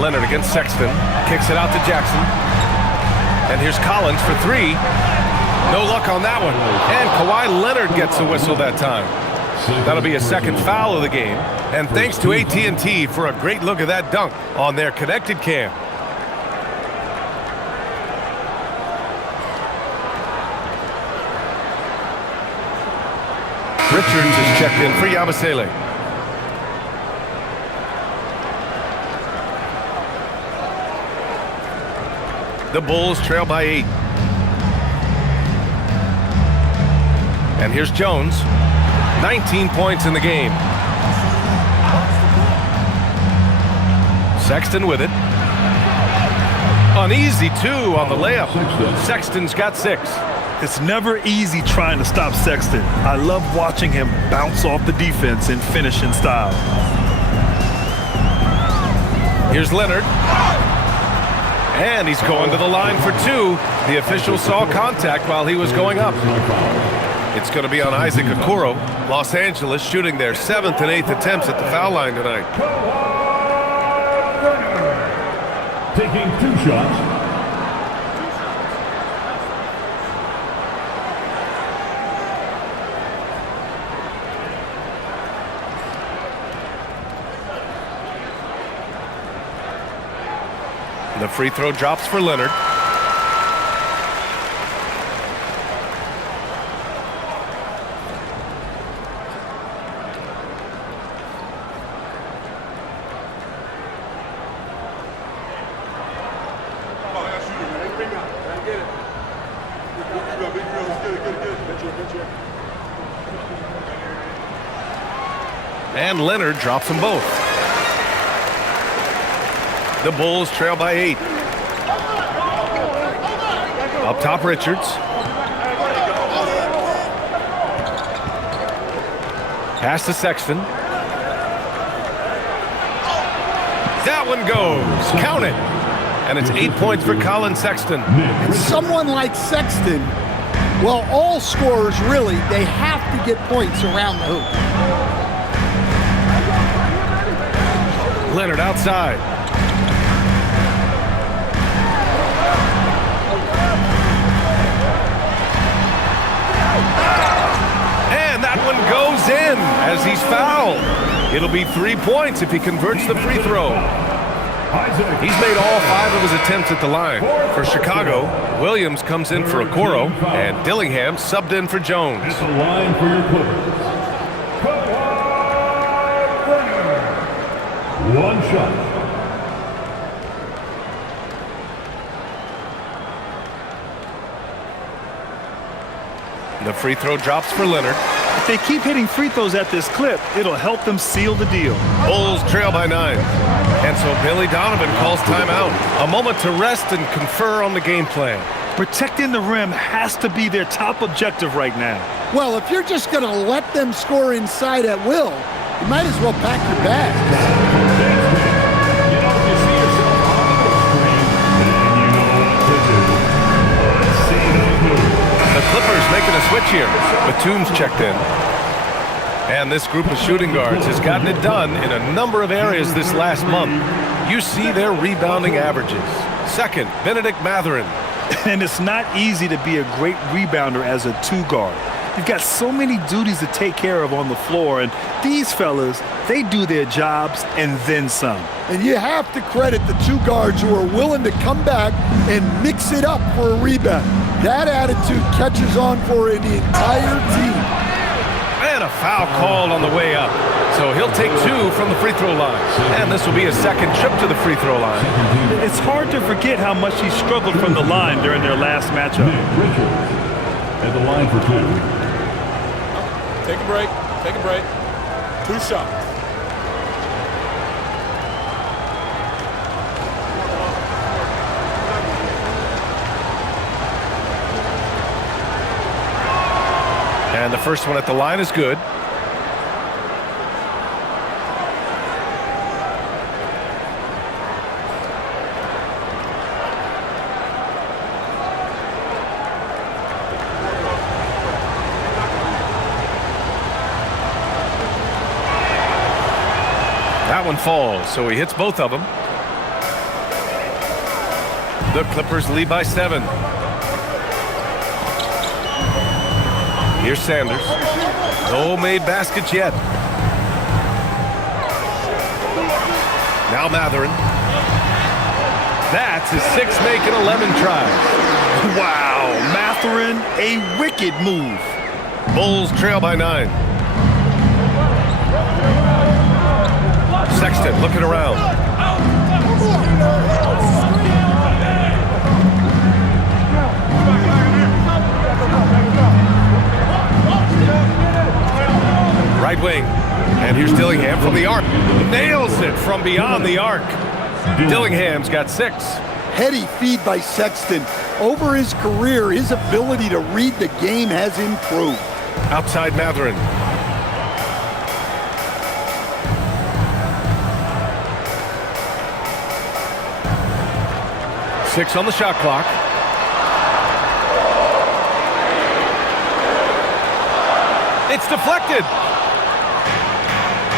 Leonard against Sexton. Kicks it out to Jackson. And here's Collins for three. No luck on that one. And Kawhi Leonard gets a whistle that time. That'll be a second foul of the game. And thanks to AT&T for a great look at that dunk on their connected cam. Richards is checked in for Yabusele. The Bulls trail by 8. And here's Jones. 19 points in the game. Sexton with it. Uneasy two on the layup. Sexton's got 6. It's never easy trying to stop Sexton. I love watching him bounce off the defense and finish in style. Here's Leonard. And he's going to the line for 2. The official saw contact while he was going up. It's going to be on Isaac Okoro. Los Angeles shooting their 7th and 8th attempts at the foul line tonight. Taking 2 shots. The free throw drops for Leonard. And Leonard drops them both. The Bulls trail by 8. Up top, Richards. Pass to Sexton. That one goes. Count it. And it's 8 points for Colin Sexton. And someone like Sexton, well, all scorers really, they have to get points around the hoop. Leonard outside. And that one goes in as he's fouled. It'll be 3 points if he converts the free throw. He's made all 5 of his attempts at the line. For Chicago, Williams comes in for Okoro, and Dillingham subbed in for Jones. At the line for your Clippers. 1 shot. The free throw drops for Leonard. If they keep hitting free throws at this clip, it'll help them seal the deal. Bulls trail by 9. And so Billy Donovan calls timeout. A moment to rest and confer on the game plan. Protecting the rim has to be their top objective right now. Well, if you're just going to let them score inside at will, you might as well pack your bags. The Clippers making a switch here. Batum's checked in. And this group of shooting guards has gotten it done in a number of areas this last month. You see their rebounding averages. Second, Benedict Mathurin. And it's not easy to be a great rebounder as a 2 guard. You've got so many duties to take care of on the floor, and these fellas, they do their jobs and then some. And you have to credit the 2 guards who are willing to come back and mix it up for a rebound. That attitude catches on for the entire team. And a foul called on the way up. So he'll take 2 from the free throw line. And this will be a second trip to the free throw line. It's hard to forget how much he struggled from the line during their last matchup. Richards at the line for 2. Take a break. Take a break. 2 shots. And the first one at the line is good. That one falls, so he hits both of them. The Clippers lead by 7. Here's Sanders. No made baskets yet. Now Matherin. That's his 6 make and 11 tries. Wow, Matherin, a wicked move. Bulls trail by 9. Sexton looking around. Right wing. And here's Dillingham from the arc. Nails it from beyond the arc. Dillingham's got 6. Heady feed by Sexton. Over his career, his ability to read the game has improved. Outside Matherin. Six on the shot clock. It's deflected.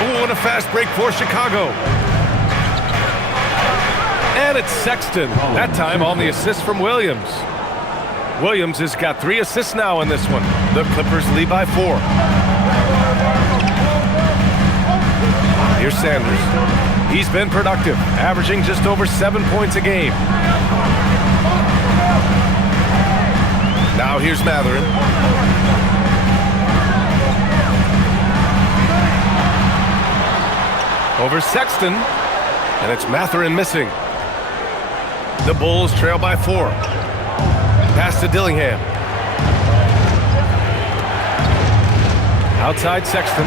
Oh, and a fast break for Chicago. And it's Sexton, that time on the assist from Williams. Williams has got 3 assists now in this one. The Clippers lead by 4. Here's Sanders. He's been productive, averaging just over 7 points a game. Now here's Matherin. Over Sexton, and it's Matherin missing. The Bulls trail by 4. Pass to Dillingham. Outside Sexton.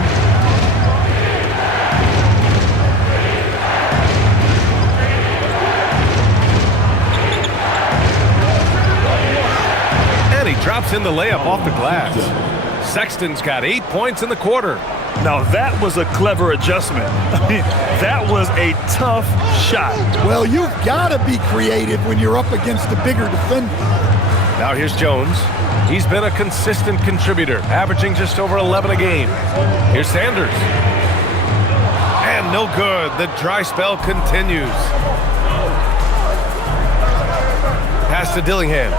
And he drops in the layup off the glass. Sexton's got 8 points in the quarter. Now that was a clever adjustment. I mean, that was a tough shot. Well, you've got to be creative when you're up against a bigger defender. Now here's Jones. He's been a consistent contributor, averaging just over 11 a game. Here's Sanders. And no good. The dry spell continues. Pass to Dillingham.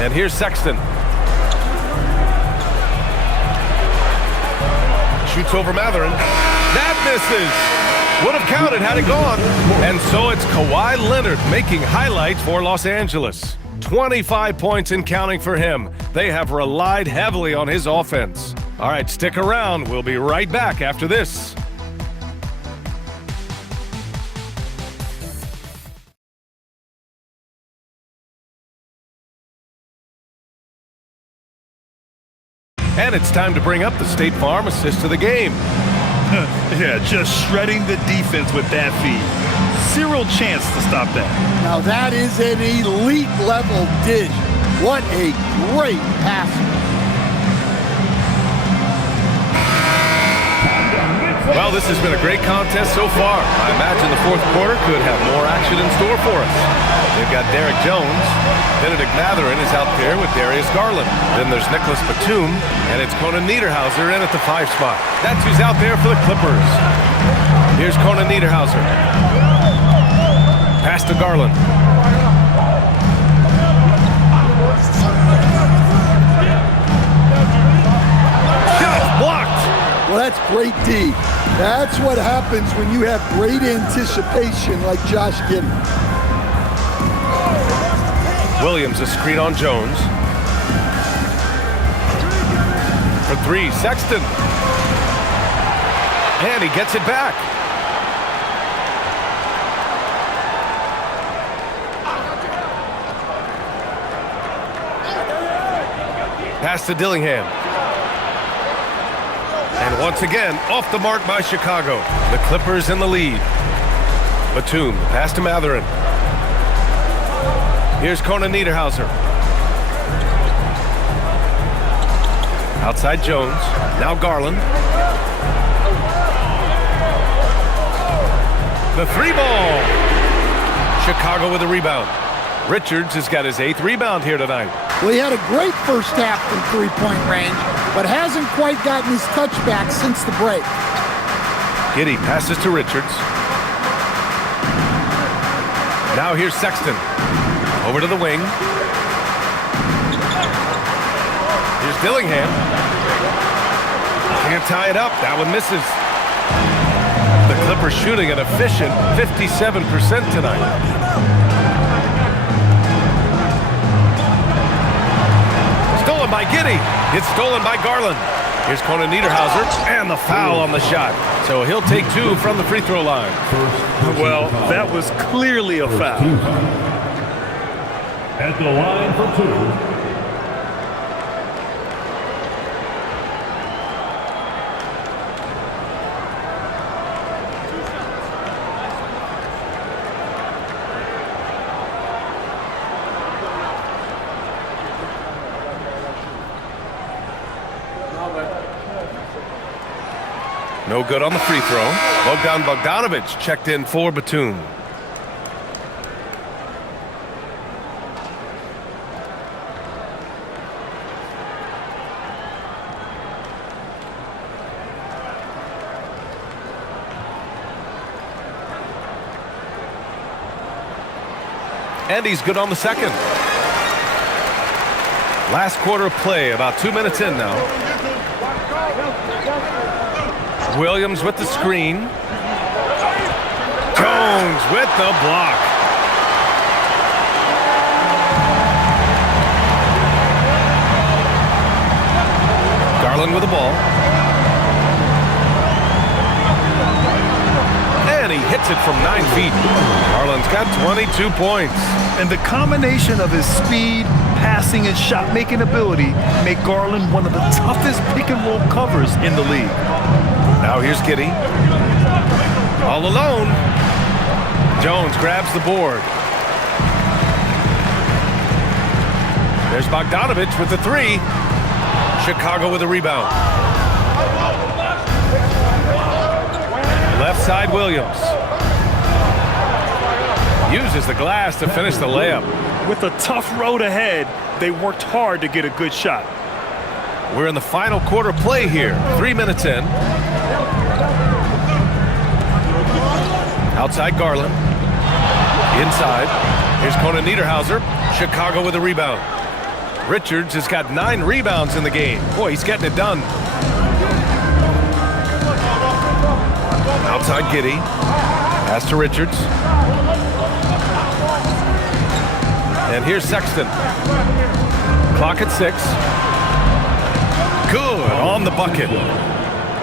And here's Sexton. Shoots over Matherin. That misses. Would have counted had it gone. And so it's Kawhi Leonard making highlights for Los Angeles. 25 points and counting for him. They have relied heavily on his offense. All right, stick around. We'll be right back after this. And it's time to bring up the State Farm assist of the game. Yeah, just shredding the defense with that feed. Zero chance to stop that. Now that is an elite level dish. What a great pass. Well, this has been a great contest so far. I imagine the fourth quarter could have more action in store for us. They've got Derek Jones. Benedict Matherin is out there with Darius Garland. Then there's Nicholas Batum, and it's Conan Niederhauser in at the 5 spot. That's who's out there for the Clippers. Here's Conan Niederhauser. Pass to Garland. Shot blocked. Well, that's great D. That's what happens when you have great anticipation like Josh Giddey. Williams a screen on Jones. For 3, Sexton. And he gets it back. Pass to Dillingham. And once again, off the mark by Chicago. The Clippers in the lead. Batum, pass to Matherin. Here's Conan Niederhauser. Outside Jones. Now Garland. The 3 ball. Chicago with a rebound. Richards has got his 8th rebound here tonight. Well, he had a great first half from three-point range, but hasn't quite gotten his touchback since the break. Giddey passes to Richards. Now here's Sexton. Over to the wing. Here's Dillingham. Can't tie it up. That one misses. The Clippers shooting an efficient 57% tonight. Stolen by Giddey. It's stolen by Garland. Here's Conan Niederhauser, and the foul on the shot. So he'll take 2 from the free throw line. Well, that was clearly a foul. At the line for 2. No good on the free throw. Bogdan Bogdanović checked in for Batum. And he's good on the second. Last quarter of play, about 2 minutes in now. Williams with the screen. Jones with the block. Garland with the ball. And he hits it from 9 feet. Garland's got 22 points. And the combination of his speed, passing, and shot-making ability make Garland one of the toughest pick-and-roll covers in the league. Now here's Giddey. All alone. Jones grabs the board. There's Bogdanović with the 3. Chicago with a rebound. Left side Williams. Uses the glass to finish the layup. With a tough road ahead, they worked hard to get a good shot. We're in the final quarter play here. 3 minutes in. Outside Garland. Inside. Here's Conan Niederhauser. Chicago with a rebound. Richards has got 9 rebounds in the game. Boy, he's getting it done. Outside Giddey. Pass to Richards. And here's Sexton. Clock at 6. Good on the bucket.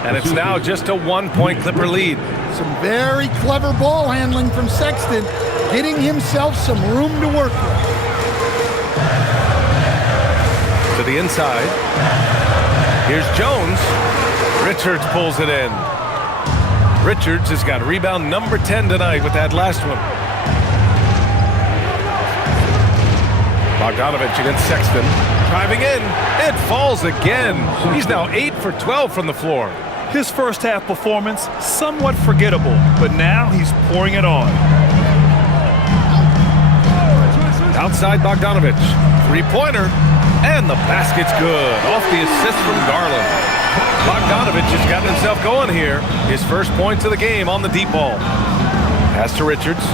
And it's now just a 1-point Clipper lead. Some very clever ball handling from Sexton, getting himself some room to work with. To the inside. Here's Jones. Richards pulls it in. Richards has got rebound number 10 tonight with that last one. Bogdanović against Sexton. Driving in. It falls again. He's now 8 for 12 from the floor. His first half performance, somewhat forgettable, but now he's pouring it on. Outside Bogdanović. 3-pointer. And the basket's good. Off the assist from Garland. Bogdanović has gotten himself going here. His first points of the game on the deep ball. Pass to Richards.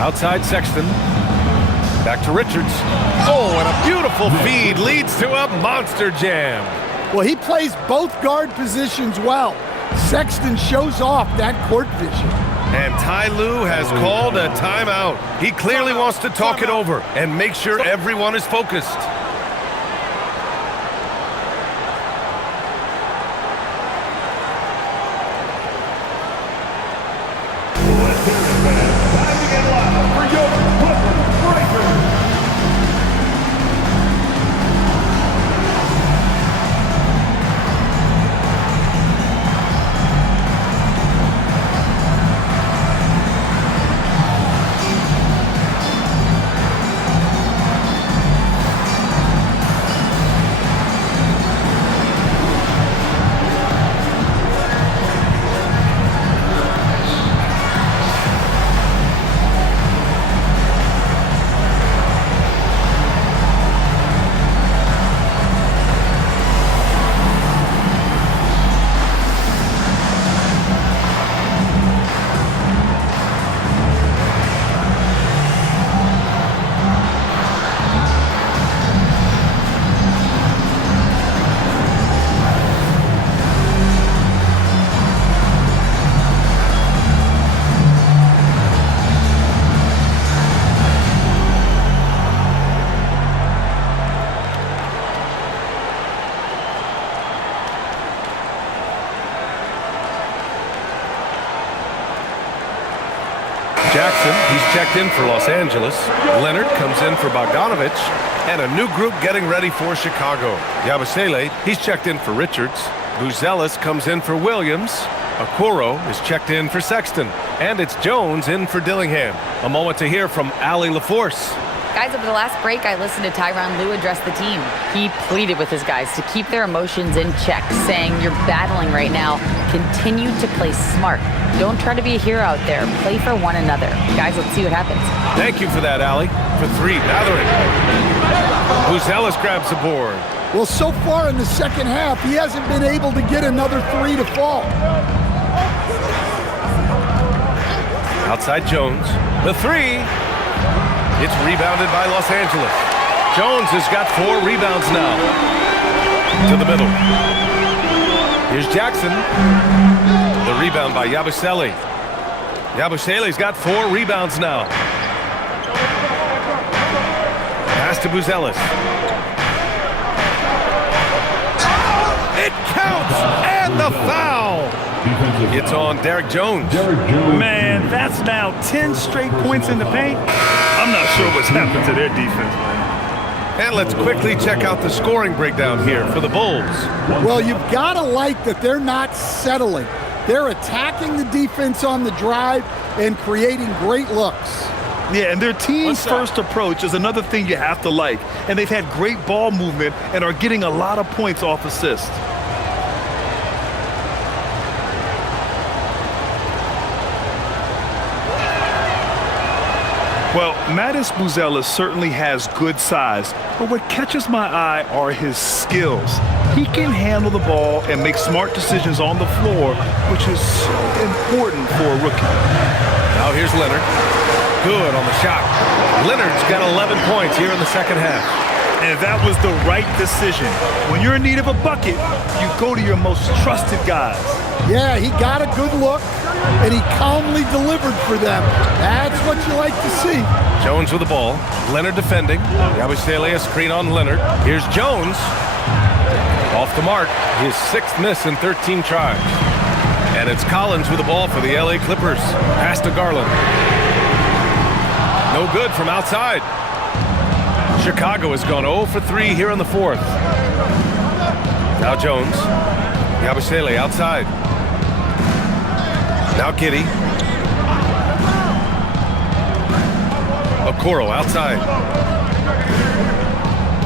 Outside Sexton. Back to Richards. Oh, and a beautiful feed leads to a monster jam. Well, he plays both guard positions well. Sexton shows off that court vision. And Ty Lue has called a timeout. He clearly wants to talk it over and make sure everyone is focused. checked in for Los Angeles. Leonard comes in for Bogdanovich. And a new group getting ready for Chicago. Yabusele, he's checked in for Richards. Buzelis comes in for Williams. Okoro is checked in for Sexton. And it's Jones in for Dillingham. A moment to hear from Allie LaForce. Guys, over the last break, I listened to Tyronn Lue address the team. He pleaded with his guys to keep their emotions in check, saying, "You're battling right now. Continue to play smart. Don't try to be a hero out there. Play for one another." Guys, let's see what happens. Thank you for that, Allie. For three, Matherin. Buzelis grabs the board. Well, so far in the second half, he hasn't been able to get another three to fall. Outside Jones. The three. It's rebounded by Los Angeles. Jones has got 4 rebounds now. To the middle. Here's Jackson. The rebound by Yabusele. Yabusele's got 4 rebounds now. Pass to Buzelis. It counts! And the foul! It's on Derek Jones. Man, that's now 10 straight points in the paint. I'm not sure what's happened to their defense, man. And let's quickly check out the scoring breakdown here for the Bulls. Well, you've got to like that they're not settling. They're attacking the defense on the drive and creating great looks. Yeah, and their team's first approach is another thing you have to like. And they've had great ball movement and are getting a lot of points off assists. Well, Mattis Buzelis certainly has good size, but what catches my eye are his skills. He can handle the ball and make smart decisions on the floor, which is so important for a rookie. Now here's Leonard. Good on the shot. Leonard's got 11 points here in the second half. And that was the right decision. When you're in need of a bucket, you go to your most trusted guys. Yeah, he got a good look, and he calmly delivered for them. That's what you like to see. Jones with the ball. Leonard defending. Yabusele a screen on Leonard. Here's Jones. Off the mark. His 6th miss in 13 tries. And it's Collins with the ball for the LA Clippers. Pass to Garland. No good from outside. Chicago has gone 0 for 3 here in the 4th. Now Jones. Yabusele outside. Now Giddey. Okoro outside.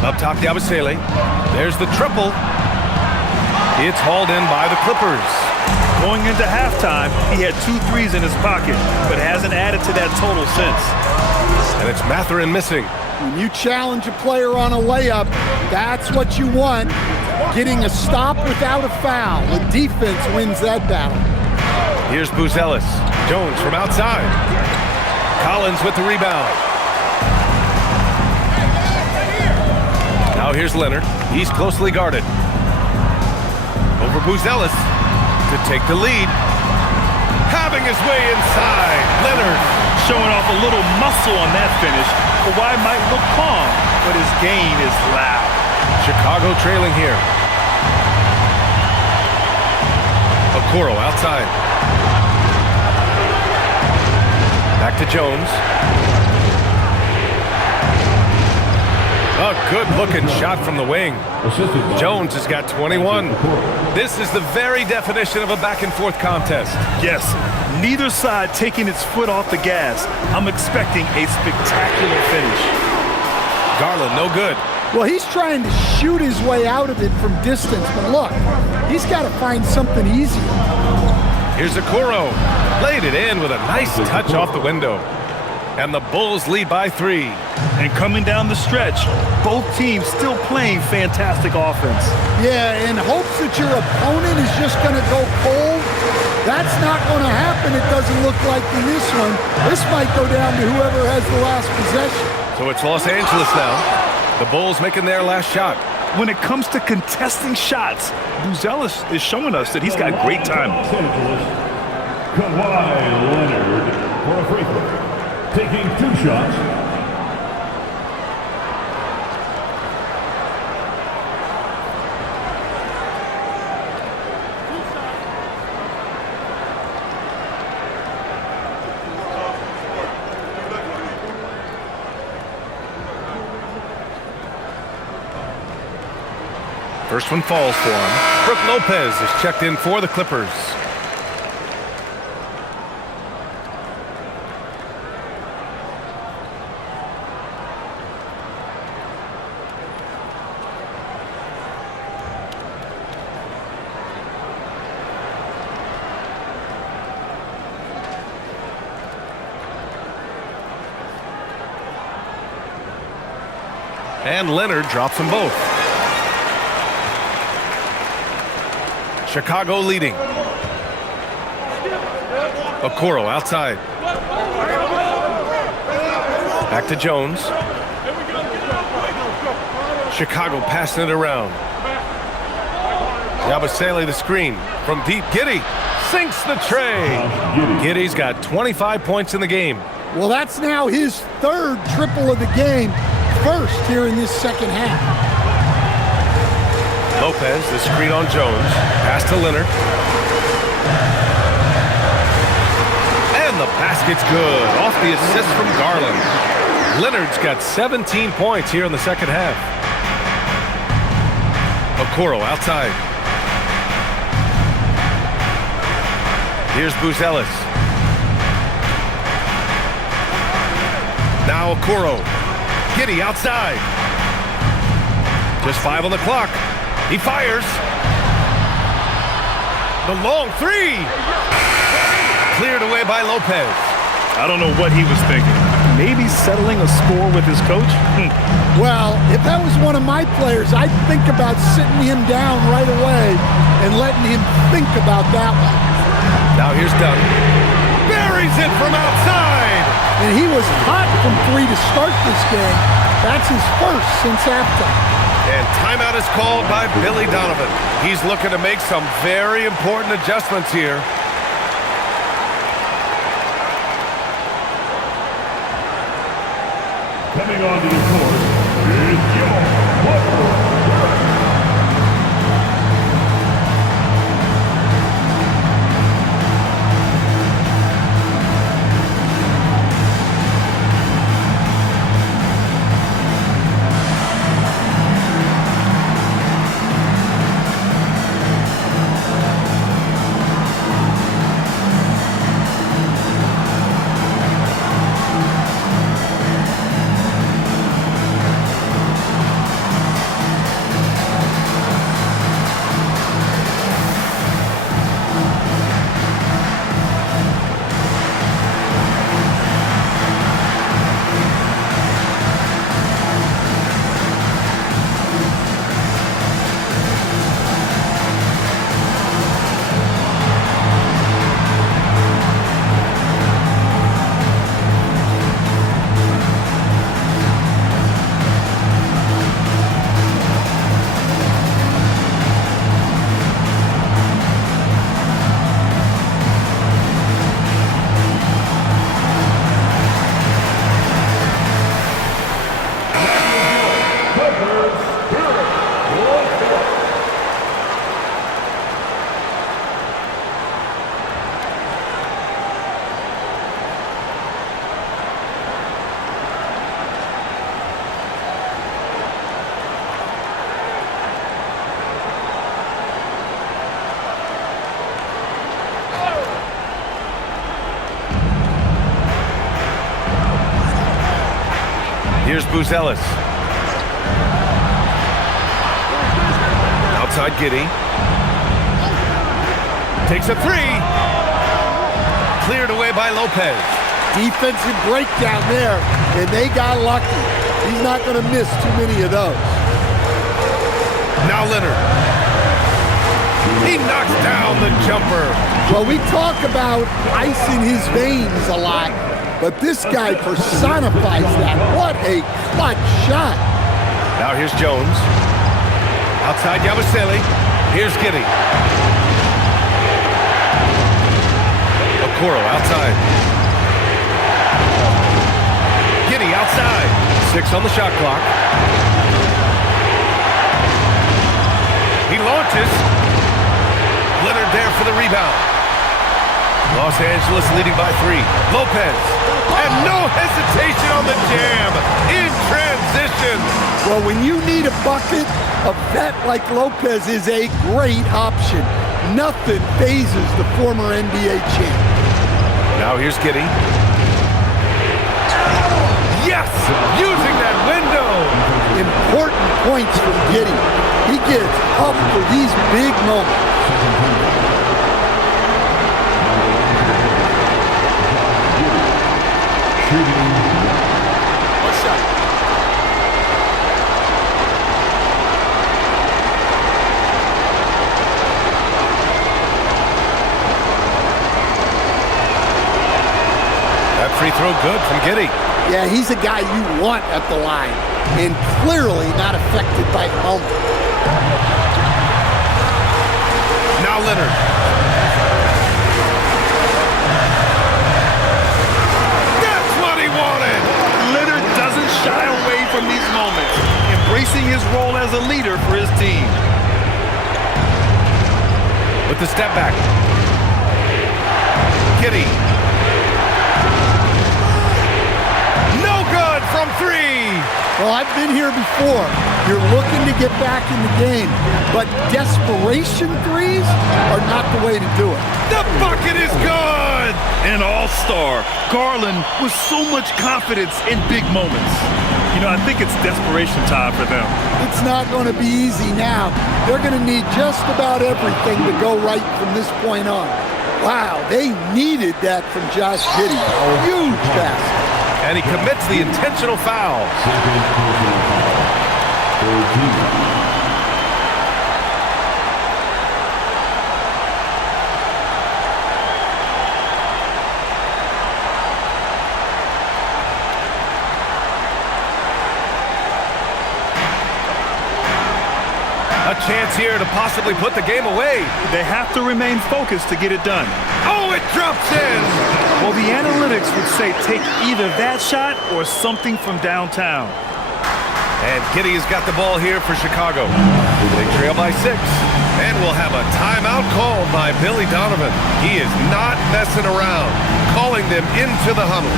Up top, Yabusele. There's the triple. It's hauled in by the Clippers. Going into halftime, he had 2 threes in his pocket, but hasn't added to that total since. And it's Matherin missing. When you challenge a player on a layup, that's what you want. Getting a stop without a foul. The defense wins that battle. Here's Buzelis. Jones from outside. Collins with the rebound. Now here's Leonard. He's closely guarded. Over Buzelis to take the lead. Having his way inside. Leonard showing off a little muscle on that finish. Kawhi might look calm, but his game is loud. Chicago trailing here. Okoro outside. Back to Jones. A good-looking shot from the wing. Jones has got 21. This is the very definition of a back-and-forth contest. Yes, neither side taking its foot off the gas. I'm expecting a spectacular finish. Garland, no good. Well, he's trying to shoot his way out of it from distance, but look, he's got to find something easier. Here's Okoro. Laid it in with a nice touch off the window. And the Bulls lead by 3. And coming down the stretch, both teams still playing fantastic offense. Yeah, in hopes that your opponent is just going to go cold. That's not going to happen, it doesn't look like in this one. This might go down to whoever has the last possession. So it's Los Angeles now. The Bulls making their last shot. When it comes to contesting shots, Buzelis is showing us that he's got great timing. Kawhi Leonard for a free throw. Taking 2 shots. First one falls for him. Brook Lopez is checked in for the Clippers. And Leonard drops them both. Chicago leading. Okoro outside. Back to Jones. Chicago passing it around. Yabusele the screen from deep. Giddey sinks the tray. Giddey's got 25 points in the game. Well, that's now his third triple of the game. First here in this second half. Lopez, the screen on Jones. Pass to Leonard. And the basket's good. Off the assist from Garland. Leonard's got 17 points here in the second half. Okoro outside. Here's Buzelis. Now Okoro. Giddey outside. Just 5 on the clock. He fires. The long three. Cleared away by Lopez. I don't know what he was thinking. Maybe settling a score with his coach? Well, if that was one of my players, I'd think about sitting him down right away and letting him think about that one. Now here's Dunn. Buries it from outside. And he was hot from 3 to start this game. That's his first since halftime. And timeout is called by Billy Donovan. He's looking to make some very important adjustments here. Coming onto the court is your Hornets. Here's Buzelis. Outside Giddey. Takes a three. Cleared away by Lopez. Defensive breakdown there, and they got lucky. He's not going to miss too many of those. Now Leonard. He knocks down the jumper. Well, we talk about ice in his veins a lot, but this guy personifies that. What a clutch shot. Now here's Jones. Outside Yabusele. Here's Giddey. Okoro outside. Giddey outside. 6 on the shot clock. He launches. Leonard there for the rebound. Los Angeles leading by 3. Lopez. And no hesitation on the jam. In transition. Well, when you need a bucket, a vet like Lopez is a great option. Nothing phases the former NBA champ. Now here's Giddey. Yes! Using that window! Important points for Giddey. He gets up for these big moments. One shot. That free throw good from Giddey. Yeah, he's a guy you want at the line, and clearly not affected by the moment. Now Leonard. That's what he wanted! Leonard doesn't shy away from these moments, embracing his role as a leader for his team. With the step back. Giddey. No good from three! Well, I've been here before. You're looking to get back in the game, but desperation threes are not the way to do it. The bucket is good! An all-star, Garland with so much confidence in big moments. You know, I think it's desperation time for them. It's not going to be easy now. They're going to need just about everything to go right from this point on. Wow, they needed that from Josh Giddey. Huge basket. And he commits the intentional foul. Second personal foul. 14. A chance here to possibly put the game away. They have to remain focused to get it done. Oh, it drops in! Well, the analytics would say take either that shot or something from downtown. And Giddey has got the ball here for Chicago. They trail by 6. And we'll have a timeout called by Billy Donovan. He is not messing around, calling them into the huddle.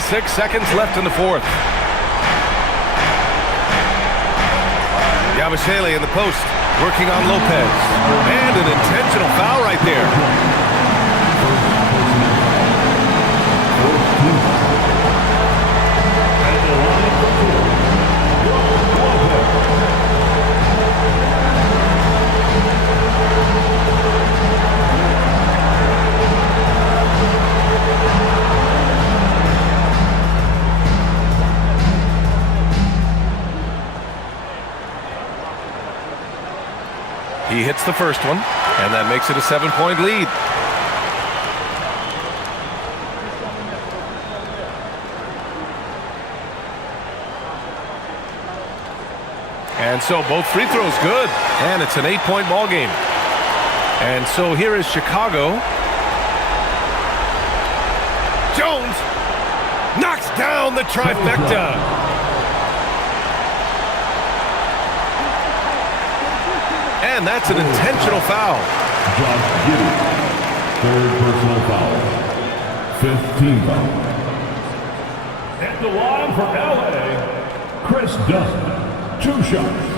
Six seconds left in the fourth. Yabusele in the post, working on Lopez. And an intentional foul right there. He hits the first one, and that makes it a 7-point lead. And so both free throws good. And it's an 8-point ball game. And so here is Chicago. Jones knocks down the trifecta. And that's an intentional foul. Josh Giddey, third personal foul. 5th team foul. At the line for LA, Chris Dunn, 2 shots.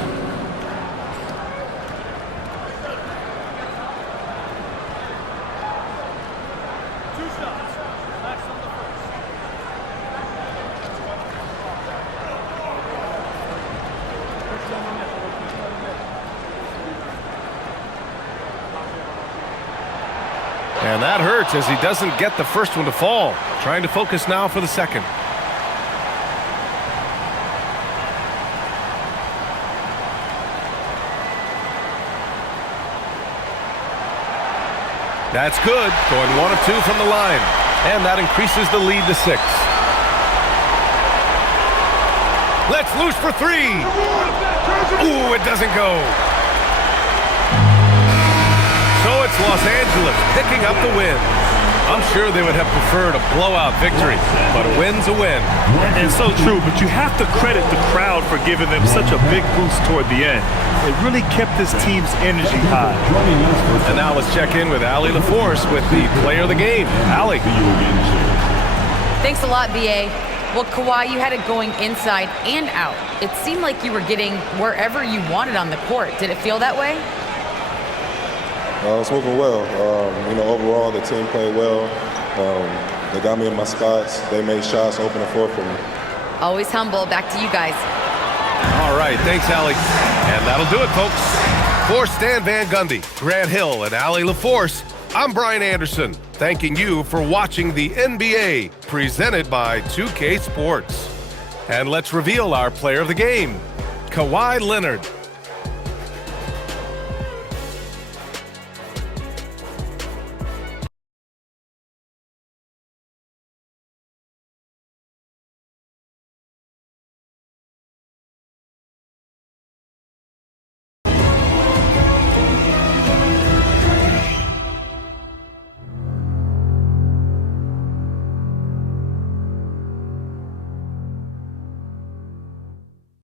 And that hurts as he doesn't get the first one to fall. Trying to focus now for the second. That's good. Going 1 of 2 from the line. And that increases the lead to 6. Let's loose for 3. Ooh, it doesn't go. So it's Los Angeles picking up the win. I'm sure they would have preferred a blowout victory, but a win's a win. And so true, but you have to credit the crowd for giving them such a big boost toward the end. It really kept this team's energy high. And now let's check in with Allie LaForce with the player of the game. Allie. Thanks a lot, B.A. Well, Kawhi, you had it going inside and out. It seemed like you were getting wherever you wanted on the court. Did it feel that way? It's moving well. Overall, the team played well. They got me in my spots. They made shots, open the floor for me. Always humble. Back to you guys. All right. Thanks, Allie. And that'll do it, folks. For Stan Van Gundy, Grant Hill, and Allie LaForce, I'm Brian Anderson, thanking you for watching the NBA presented by 2K Sports. And let's reveal our player of the game, Kawhi Leonard.